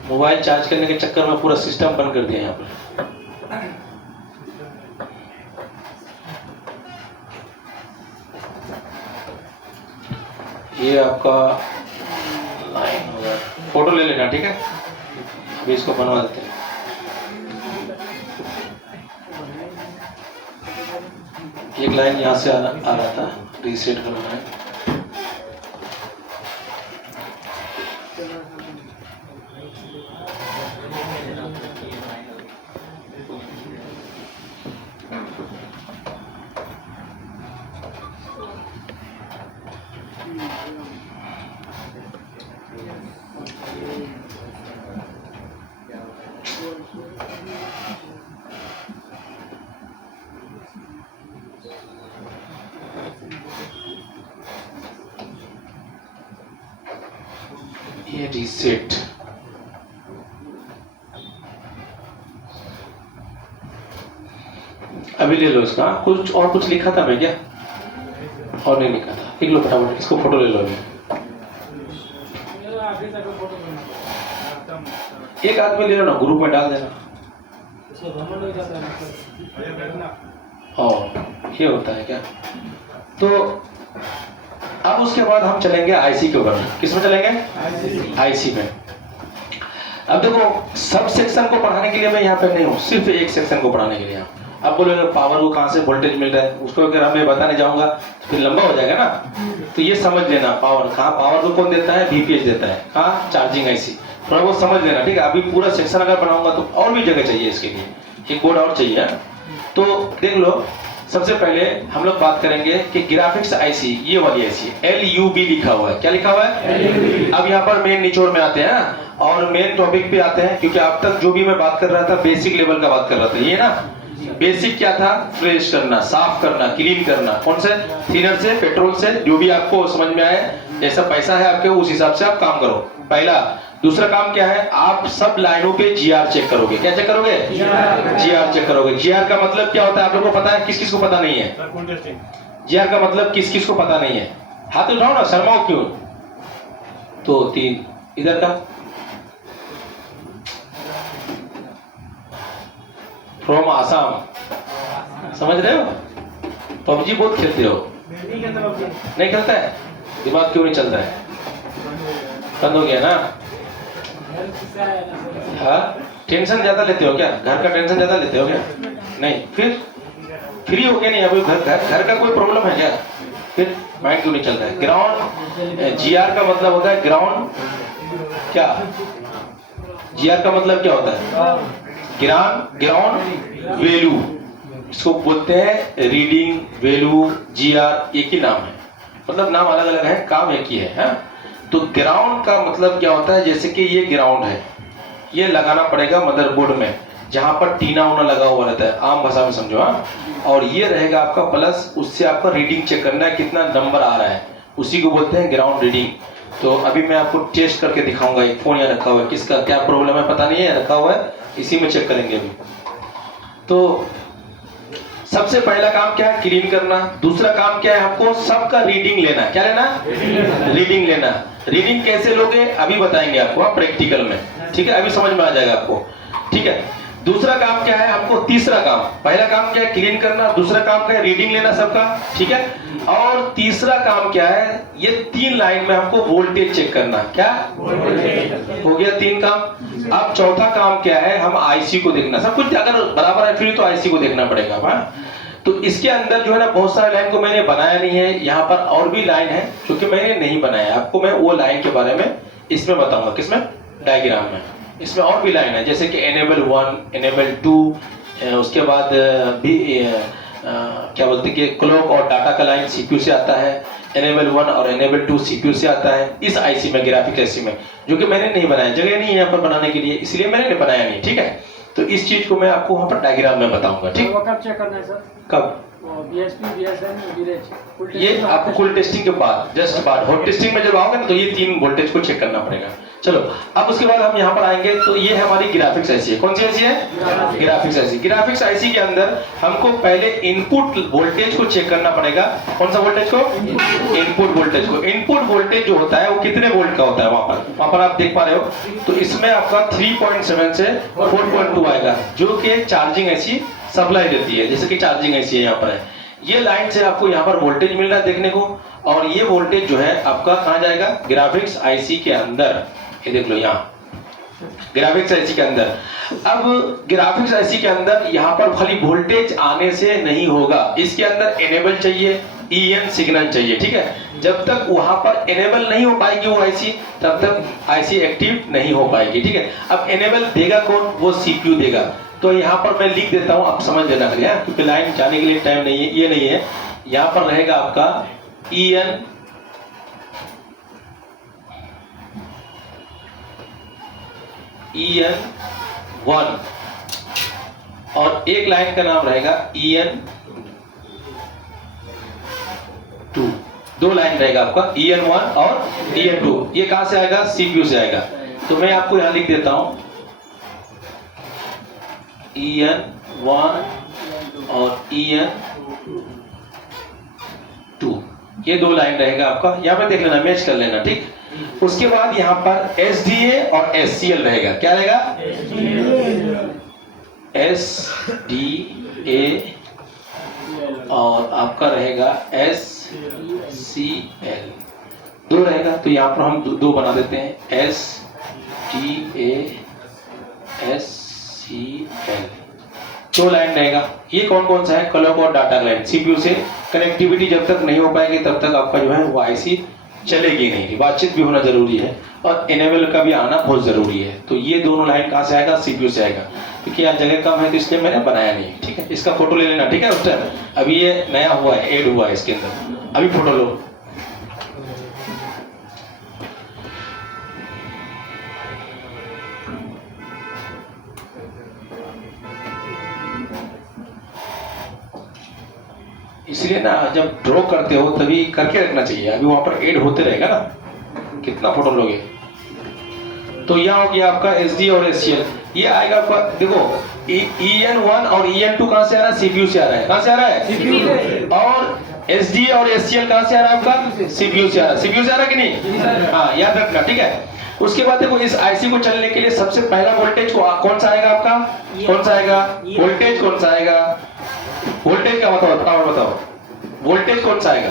मोबाइल चार्ज करने के चक्कर में पूरा सिस्टम बंद कर दिया यहाँ पर। ये आपका लाइन होगा, फोटो ले लेना, ठीक है। अभी इसको बनवा देते हैं। एक लाइन यहाँ से आ रहा था, रीसेट करना है। ये रीसेट अभी ले लो इसका। कुछ और कुछ लिखा था मैं क्या? और नहीं लिखा था। लिख लो फटाफट, इसको फोटो ले लो अभी। आगे तक फोटो करना एक आदमी ले लो ना, ग्रुप में डाल देना। इसको घमंड हो जाता है मतलब। और ये होता है क्या? तो अब उसके बाद हम चलेंगे आईसी के ऊपर। किस में चलेंगे? आईसी में। अब देखो, सब सेक्शन को पढ़ाने के लिए मैं यहाँ पे नहीं हूँ, सिर्फ एक सेक्शन को पढ़ाने के लिए हूँ। अब बोलोगे पावर को कहाँ से वोल्टेज मिल रहा है, उसको अगर हमें बताने जाऊंगा तो फिर लंबा हो जाएगा ना। तो ये समझ लेना, पावर कहाँ, पावर को कौन देता है? VPH देता है। कहाँ? Charging IC. थोड़ा वो समझ लेना, ठीक है। अभी पूरा सेक्शन अगर बनाऊंगा तो और भी जगह चाहिए इसके लिए, एक कोड और चाहिए। तो देख लो, सबसे पहले हम लोग बात करेंगे कि ग्राफिक्स आईसी, ये वाली आईसी LUB लिखा हुआ है। क्या लिखा हुआ है? अब यहाँ पर मेन निचोड़ में आते हैं और मेन टॉपिक पे आते हैं, क्योंकि अब तक जो भी मैं बात कर रहा था बेसिक लेवल का बात कर रहा था। ये ना बेसिक क्या था? फ्रेश करना, साफ करना, क्लीन करना। कौन से? थिनर से, पेट्रोल से, जो भी आपको समझ में आए, जैसा पैसा है आपके उस हिसाब से आप काम करो, पहला। दूसरा काम क्या है? आप सब लाइनों पे GR चेक करोगे। क्या चेक करोगे? GR चेक करोगे। GR का मतलब क्या होता है आप लोगों को पता है? किस किस को पता नहीं है? GR का मतलब किस किस को पता नहीं है? हाथ उठाओ ना, शर्माओ क्यों? तो 3 इधर का फ्रॉम आसाम, समझ रहे हो? PUBG बहुत खेलते हो? नहीं खेलता है? दिमाग क्यों नहीं चलता है? बंद हो गया ना? हाँ, टेंशन ज्यादा लेते हो क्या? घर का टेंशन ज्यादा लेते हो क्या? नहीं, फिर फ्री हो गया नहीं? अभी घर का कोई प्रॉब्लम है क्या? फिर माइंड क्यों नहीं चलता है? ग्राउंड, GR का मतलब होता है ग्राउंड। क्या GR का मतलब क्या होता है? ग्राउंड वैल्यू, इसको बोलते हैं रीडिंग वैल्यू। GR एक ही नाम है, मतलब नाम अलग अलग है, काम एक ही है। तो ग्राउंड का मतलब क्या होता है? जैसे कि ये ग्राउंड है, ये लगाना पड़ेगा मदरबोर्ड में, जहां पर टीना उना लगा हुआ रहता है, आम भाषा में समझो। हाँ, और ये रहेगा आपका प्लस, उससे आपका रीडिंग चेक करना है कितना नंबर आ रहा है, उसी को बोलते हैं ग्राउंड रीडिंग। तो अभी मैं आपको टेस्ट करके दिखाऊंगा। एक फोन यहाँ रखा हुआ है, किसका क्या प्रॉब्लम है पता नहीं है, रखा हुआ है, इसी में चेक करेंगे अभी। तो सबसे पहला काम क्या है? क्लीन करना। दूसरा काम क्या है? हमको सबका रीडिंग लेना। क्या लेना? रीडिंग लेना। रीडिंग कैसे लोगे अभी बताएंगे आपको प्रैक्टिकल में, ठीक है? अभी समझ में आ जाएगा आपको, ठीक है? दूसरा काम क्या है हमको? तीसरा काम, पहला काम क्या है? क्लीन करना। दूसरा काम क्या है? रीडिंग लेना सबका, ठीक है? और तीसरा काम क्या है? ये 3 लाइन में हमको वोल्टेज चेक करना। क्या हो गया? 3 काम। अब चौथा काम क्या है? हम आईसी को देखना। सब कुछ अगर बराबर है फिर तो आईसी को देखना पड़ेगा। हाँ, तो इसके अंदर जो है ना बहुत सारे लाइन को मैंने बनाया नहीं है, यहाँ पर और भी लाइन है क्योंकि मैंने नहीं बनाया। आपको मैं वो लाइन के बारे में इसमें बताऊंगा। किसमें? डायग्राम में। इसमें और भी लाइन है, जैसे कि enable 1, enable 2, उसके बाद भी क्या बोलते हैं कि क्लॉक और डाटा का लाइन CPU से आता है। enable 1 और enable 2 CPU से आता है इस आईसी में, ग्राफिक आईसी में, जो कि मैंने नहीं बनाया, जगह नहीं है यहाँ पर बनाने के लिए, इसलिए मैंने बनाया नहीं, ठीक है? तो इस चीज को मैं आपको वहाँ पर डायग्राम में बताऊंगा, ठीक? वो कब चेक करना है सर? कब? BSP, BSN, VRH, ये आपको फुल टेस्टिंग के बाद, जस्ट बाद, हॉट टेस्टिंग में जब आओगे ना तो ये 3 वोल्टेज को चेक करना पड़ेगा। चलो, अब उसके बाद हम यहाँ पर आएंगे तो ये हमारी ग्राफिक्स आईसी है। कौन सी आईसी है? Graphics IC. ग्राफिक्स आईसी के अंदर हमको पहले इनपुट वोल्टेज को चेक करना पड़ेगा। कौन सा वोल्टेज को? इनपुट वोल्टेज को। इनपुट वोल्टेज जो होता है वो कितने वोल्ट का होता है? वहां पर आप देख पा रहे हो, तो इसमें आपका 3.7 से 4.2 आएगा, जो कि चार्जिंग आईसी सप्लाई देती है, जैसे कि चार्जिंग आईसी यहाँ पर है। ये लाइन से आपको यहाँ पर वोल्टेज मिल रहा है देखने को, और ये वोल्टेज जो है आपका कहाँ जाएगा? ग्राफिक्स आईसी के अंदर। ये देख लो यहाँ ग्राफिक्स आईसी के अंदर। अब ग्राफिक्स आईसी के अंदर यहाँ पर खाली वोल्टेज आने से नहीं होगा, इसके अंदर एनेबल चाहिए, EN सिग्नल चाहिए, ठीक है? जब तक वहां पर एनेबल नहीं हो पाएगी वो आईसी, तब तक आईसी एक्टिव नहीं हो पाएगी, ठीक है? अब एनेबल देगा कौन? वो CPU देगा। तो यहाँ पर मैं लिख देता हूँ, आप समझ लेना करिए, क्योंकि लाइन जाने के लिए टाइम नहीं है, ये नहीं है। यहाँ पर रहेगा आपका EN EN1 और एक लाइन का नाम रहेगा EN2। दो लाइन रहेगा आपका EN1 और EN2। ये कहां से आएगा? CPU से आएगा। तो मैं आपको यहां लिख देता हूं EN1 और EN2, ये दो लाइन रहेगा आपका। यहां पे देख लेना, मैच कर लेना, ठीक। उसके बाद यहां पर SDA और SCL रहेगा। क्या रहेगा? SDA और आपका रहेगा SCL, दो रहेगा। तो यहां पर हम दो बना देते हैं, SDA SCL, दो लाइन रहेगा। ये कौन कौन सा है? क्लॉक और डाटा लाइन। सीपीयू से कनेक्टिविटी जब तक नहीं हो पाएगी तब तक आपका जो है वो आईसी चलेगी नहीं। बातचीत भी होना जरूरी है और इनेबल का भी आना बहुत जरूरी है। तो ये दोनों लाइन कहां से आएगा? सीपीयू से आएगा। क्योंकि यहाँ जगह कम है तो इसलिए मैंने बनाया नहीं, ठीक है। इसका फोटो ले लेना, ठीक है। उस टाइम अभी ये नया हुआ है, ऐड हुआ है इसके अंदर, अभी फोटो लो। इसलिए ना जब ड्रॉ करते हो तभी करके रखना चाहिए, अभी वहां पर ऐड होते रहेगा ना। कितना फोटो लोगे? तो यह हो गया आपका SD और SCL। ये आएगा आपका, देखो EN1 और EN2 कहां से आ रहा है? CPU से आ रहा है। कहां से आ रहा है? CPU से। और SD और SCL कहां से आ रहा है आपका? CPU से आ रहा है। CPU से आ रहा है कि नहीं? हाँ, याद रखना, ठीक है। उसके बाद देखो इस आईसी को चलने के लिए सबसे पहला वोल्टेज कौन सा आएगा आपका? कौन सा आएगा? वोल्टेज कौन सा आएगा? वोल्टेज का बताओ, वोल्टेज कौन सा आएगा?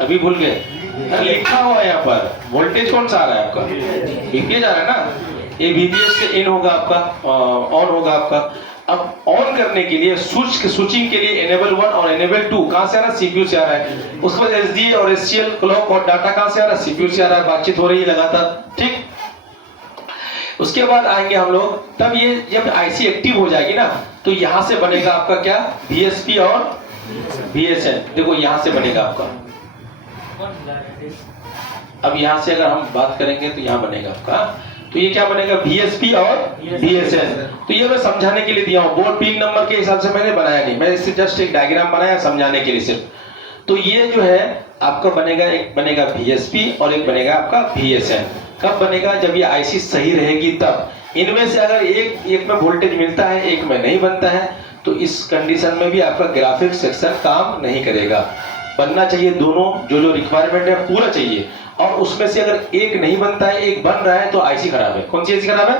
अभी भूल गए? लिखा हुआ है यहाँ पर, वोल्टेज कौन सा आ रहा है आपका? VPS आ रहा है ना। ये VPS से इन होगा आपका, ऑन होगा आपका। अब ऑन करने के लिए स्विचिंग के लिए इनेबल 1 और इनेबल 2 कहां से आ रहा है? CPU से आ रहा है। उसके बाद SDA और SCL क्लॉक और डाटा कहां से आ रहा है? CPU से आ रहा है। बातचीत हो रही है लगातार, ठीक। उसके बाद आएंगे हम लोग, तब ये जब आईसी एक्टिव हो जाएगी ना तो यहां से बनेगा आपका क्या? VSP और VSN। देखो यहां से बनेगा आपका। अब यहां से अगर हम बात करेंगे तो यहां बनेगा आपका, तो ये क्या बनेगा? VSP और VSN। तो ये मैं समझाने के लिए दिया हूं, बोर्ड पिन नंबर के हिसाब से मैंने बनाया नहीं, मैं इससे जस्ट एक डायग्राम बनाया समझाने के लिए सिर्फ। तो ये जो है आपका बनेगा, एक बनेगा VSP और एक बनेगा आपका VSN। कब बनेगा? जब ये आईसी सही रहेगी तब। इनमें से अगर एक में वोल्टेज मिलता है, एक में नहीं बनता है, तो इस कंडीशन में भी आपका ग्राफिक्स सेक्शन काम नहीं करेगा। बनना चाहिए दोनों, जो रिक्वायरमेंट है पूरा चाहिए। और उसमें से अगर एक नहीं बनता है, एक बन रहा है, तो आईसी खराब है। कौन सी आईसी खराब है?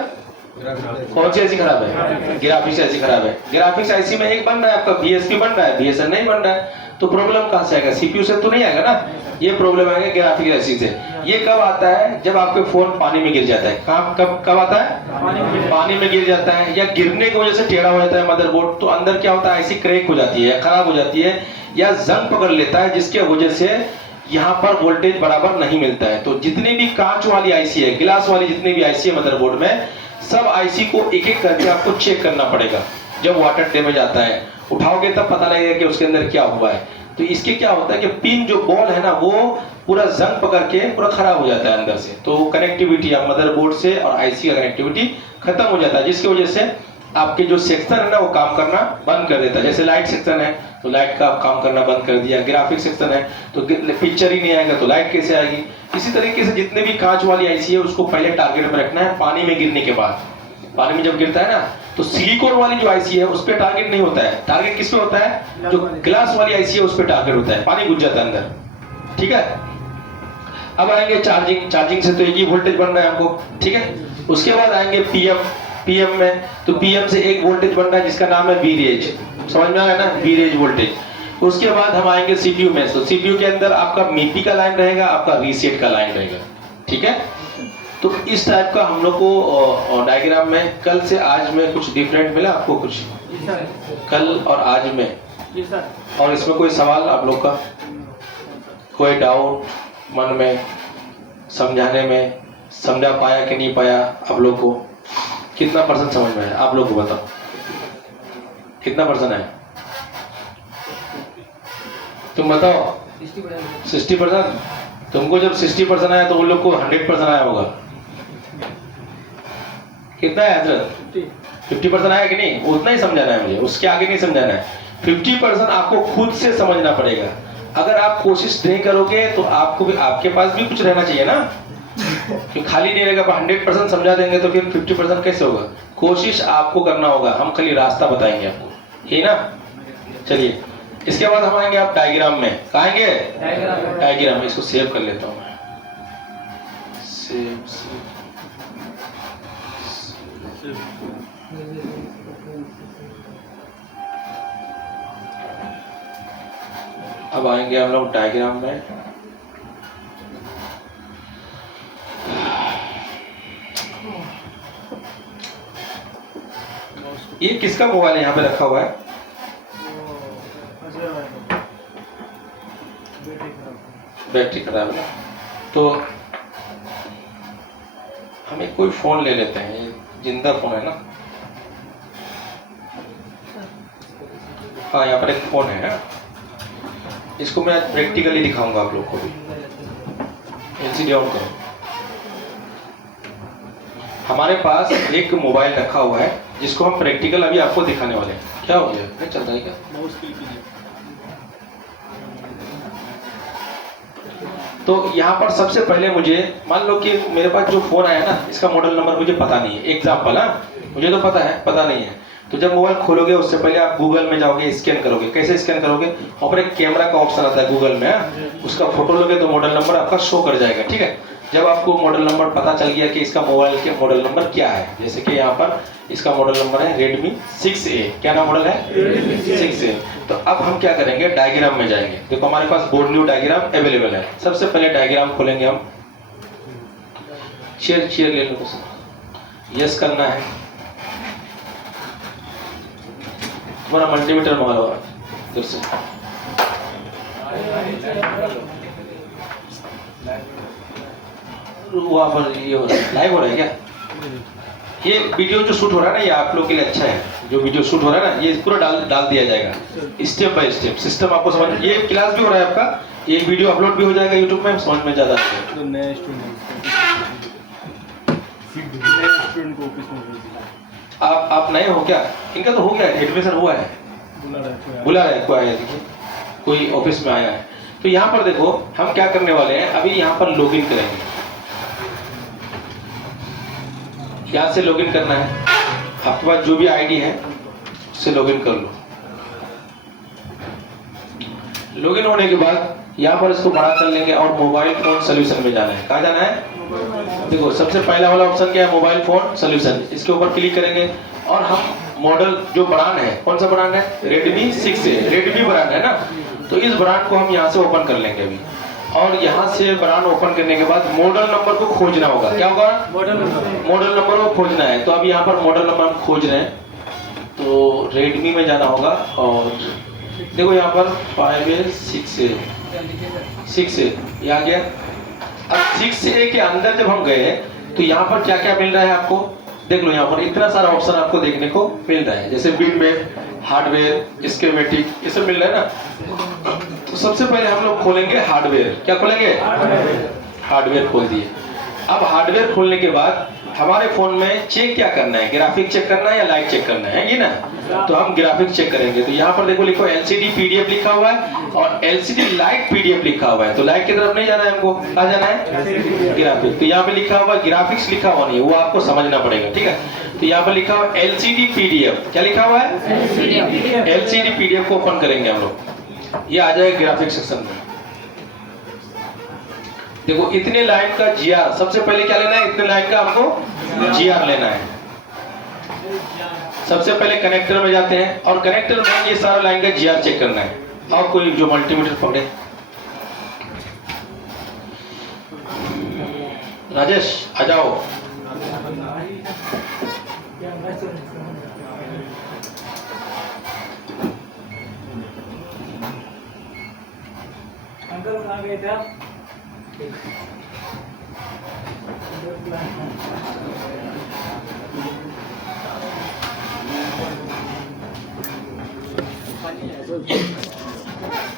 कौन सी आईसी खराब है? ग्राफिक्स आईसी खराब है। ग्राफिक्स आईसी में एक बन रहा है आपका, VSP बन रहा है, VSN नहीं बन रहा है, तो प्रॉब्लम कहां से आएगा? सीपीयू से तो नहीं आएगा ना। ये प्रॉब्लम आएगा ग्राफिक्स आईसी से। ये कब आता है? जब आपके फोन पानी में गिर जाता है। कब आता है? पानी में गिर जाता है, या गिरने की वजह से टेढ़ा हो जाता है मदरबोर्ड, तो अंदर क्या होता है? आईसी क्रैक हो जाती है, खराब हो जाती है, या जंग पकड़ लेता है, जिसके वजह से यहाँ पर वोल्टेज बराबर नहीं मिलता है। तो जितनी भी कांच वाली आईसी है, गिलास वाली जितनी भी आईसी है मदरबोर्ड में, सब आईसी को एक एक करके आपको चेक करना पड़ेगा। जब वाटर डैमेज आता है, उठाओगे तब पता लगेगा कि उसके अंदर क्या हुआ है। तो इसके क्या होता है कि पिन जो बॉल है ना, वो पूरा जंग पकड़ के पूरा खराब हो जाता है अंदर से। तो कनेक्टिविटी आप मदरबोर्ड से और आईसी का कनेक्टिविटी खत्म हो जाता है, जिसकी वजह से आपके जो सेक्शन है ना वो काम करना बंद कर देता है। जैसे लाइट सेक्शन है तो लाइट का काम करना बंद कर दिया, ग्राफिक सेक्शन है तो पिक्चर ही नहीं आएगा तो लाइट कैसे आएगी। इसी तरीके से जितने भी कांच वाली आईसी है उसको पहले टारगेट में रखना है पानी में गिरने के बाद। पानी में जब गिरता है ना तो सिलिकॉन वाली जो आईसी है उस पर टारगेट नहीं होता है। टारगेट किस पे होता है? जो ग्लास वाली आईसी है उस पर टारगेट होता है, पानी घुस जाता है अंदर, ठीक है। अब आएंगे चार्जिंग से तो एक ही वोल्टेज बन रहा है हमको, ठीक है। उसके बाद आएंगे पीएम में, तो पीएम से एक वोल्टेज बन रहा है जिसका नाम है वीरेज। समझ में आया ना? वीरेज वोल्टेज। उसके बाद हम आएंगे सीपीयू में, तो सीपीयू के अंदर आपका मीपी का लाइन रहेगा, आपका रीसेट का लाइन रहेगा, ठीक है। तो इस टाइप का हम लोग को डायग्राम में कल से आज में कुछ डिफरेंट मिला आपको? कुछ कल और आज में? और इसमें कोई सवाल आप लोग का, कोई डाउट मन में, समझाने में, समझा पाया कि नहीं पाया आप लोग को? कितना % समझ में है आप लोग को? बताओ कितना % है? तुम बताओ। 60%। तुमको जब 60% आया तो उन लोग को 100% आया होगा। कितना है हजरत? 50% आया कि नहीं? उतना ही समझाना है मुझे, उसके आगे नहीं समझाना है। 50% आपको खुद से समझना पड़ेगा। अगर आप कोशिश नहीं करोगे तो आपको भी, आपके पास भी कुछ रहना चाहिए ना, कि खाली नहीं रहेगा। 100% समझा देंगे तो फिर 50% कैसे होगा? कोशिश आपको करना होगा, हम खाली रास्ता बताएंगे आपको, ये ना। चलिए, इसके बाद हम आएंगे आप डायग्राम में। कहाँ आएंगे? डायग्राम में। इसको सेव कर लेता हूँ मैं। सेव अब आएंगे हम लोग डायग्राम में। ये किसका मोबाइल है यहाँ पे रखा हुआ है? बैटरी खराब है, तो हमें कोई फोन ले लेते हैं। ये जिंदा फोन है ना? हाँ, यहाँ पर एक फोन है ना, इसको मैं आज प्रैक्टिकली दिखाऊंगा आप लोग को भी। एलसीडी ऑन करो। हमारे पास एक मोबाइल रखा हुआ है जिसको हम प्रैक्टिकल अभी आपको दिखाने वाले हैं। क्या हो गया? नहीं चल रहा है क्या? तो यहाँ पर सबसे पहले मुझे मान लो कि मेरे पास जो फोन आया ना, इसका मॉडल नंबर मुझे पता नहीं है। एग्जाम्पल, हाँ, मुझे तो पता है, पता नहीं है। तो जब मोबाइल खोलोगे उससे पहले आप गूगल में जाओगे, स्कैन करोगे। कैसे स्कैन करोगे? वहाँ पर एक कैमरा का ऑप्शन आता है गूगल में, उसका फोटो लोगे तो मॉडल नंबर आपका शो कर जाएगा। ठीक है, जब आपको मॉडल नंबर पता चल गया कि इसका मोबाइल के मॉडल नंबर क्या है, जैसे कि यहाँ पर इसका मॉडल नंबर है Redmi 6A। क्या नाम मॉडल है? Redmi 6A। तो अब हम क्या करेंगे? डायग्राम में जाएंगे। देखो हमारे पास बोर्ड न्यू डायग्राम अवेलेबल है। सबसे पहले डायग्राम खोलेंगे हम। शेयर ले लो, यस करना है। तुम्हारा मल्टीमीटर मंगा लो इधर से। वहाँ पर ये हो रहा है, लाइव हो रहा है क्या? ये वीडियो जो शूट हो रहा है ना, ये आप लोग के लिए अच्छा है। जो वीडियो शूट हो रहा है ना, ये पूरा डाल दिया जाएगा स्टेप बाय स्टेप। सिस्टम आपको समझ, ये क्लास भी हो रहा है आपका, ये वीडियो अपलोड भी हो जाएगा यूट्यूब में, समझ में ज्यादा तो नए स्टूडेंट को ऑफिस में भेज दिया। आप नए हो क्या? इनका तो हो गया, एडमिशन हुआ है, बुला रहा है कोई आया, देखिए कोई ऑफिस में आया है। तो यहाँ पर देखो हम क्या करने वाले हैं, अभी यहाँ पर लॉगिन करेंगे। यहाँ से लॉगिन करना है, आपके पास जो भी आईडी है उससे लॉगिन कर लो। लॉगिन होने के बाद यहाँ पर इसको बड़ा कर लेंगे और मोबाइल फोन सोल्यूशन में जाना है। कहाँ जाना है? देखो सबसे पहला वाला ऑप्शन क्या है? Mobile phone solution. इसके ऊपर क्लिक करेंगे और हम मॉडल जो ब्रांड है, कौन सा ब्रांड है? Redmi 6A। Redmi ब्रांड है ना, तो इस ब्रांड को हम यहाँ से ओपन कर लेंगे अभी। और यहाँ से ब्रांड ओपन करने के बाद मॉडल नंबर को खोजना होगा। क्या होगा? मॉडल नंबर को खोजना है। तो अब यहाँ पर मॉडल नंबर हम खोज रहे हैं, तो Redmi में जाना होगा और देखो यहाँ पर 5A 6A 6A ये आ गया। अब 6A के अंदर जब हम गए तो यहाँ पर क्या क्या मिल रहा है आपको देख लो। यहाँ पर इतना सारा ऑप्शन आपको देखने को मिल रहा है, जैसे बिटवेयर, हार्डवेयर, स्कीमेटिक, ये सब मिल रहा है ना। तो सबसे पहले हम लोग खोलेंगे हार्डवेयर। क्या खोलेंगे? हार्डवेयर खोल दिए। अब हार्डवेयर खोलने के बाद हमारे फोन में चेक क्या करना है? ग्राफिक चेक करना है या लाइट चेक करना है? ये ना, तो हम ग्राफिक चेक करेंगे। तो यहाँ पर देखो लिखो LCD PDF लिखा हुआ है और LCD लाइट PDF लिखा हुआ है। तो लाइट की तरफ नहीं जाना है हमको, कहाँ जाना है? ग्राफिक। तो यहाँ पे लिखा हुआ ग्राफिक्स लिखा हुआ नहीं है, वो आपको समझना पड़ेगा। ठीक है, तो यहाँ पर लिखा हुआ LCD PDF। क्या लिखा हुआ है? LCD PDF को ओपन करेंगे हम लोग, ये आ जाएगा ग्राफिक सेक्शन में। देखो इतने लाइन का GR, सबसे पहले क्या लेना है? इतने लाइन का हमको GR लेना है। सबसे पहले कनेक्टर में जाते हैं और कनेक्टर में ये सारा लाइन का GR चेक करना है। और कोई जो मल्टीमीटर पकड़े, राजेश आ जाओ। अंकल कहाँ गए थे आप?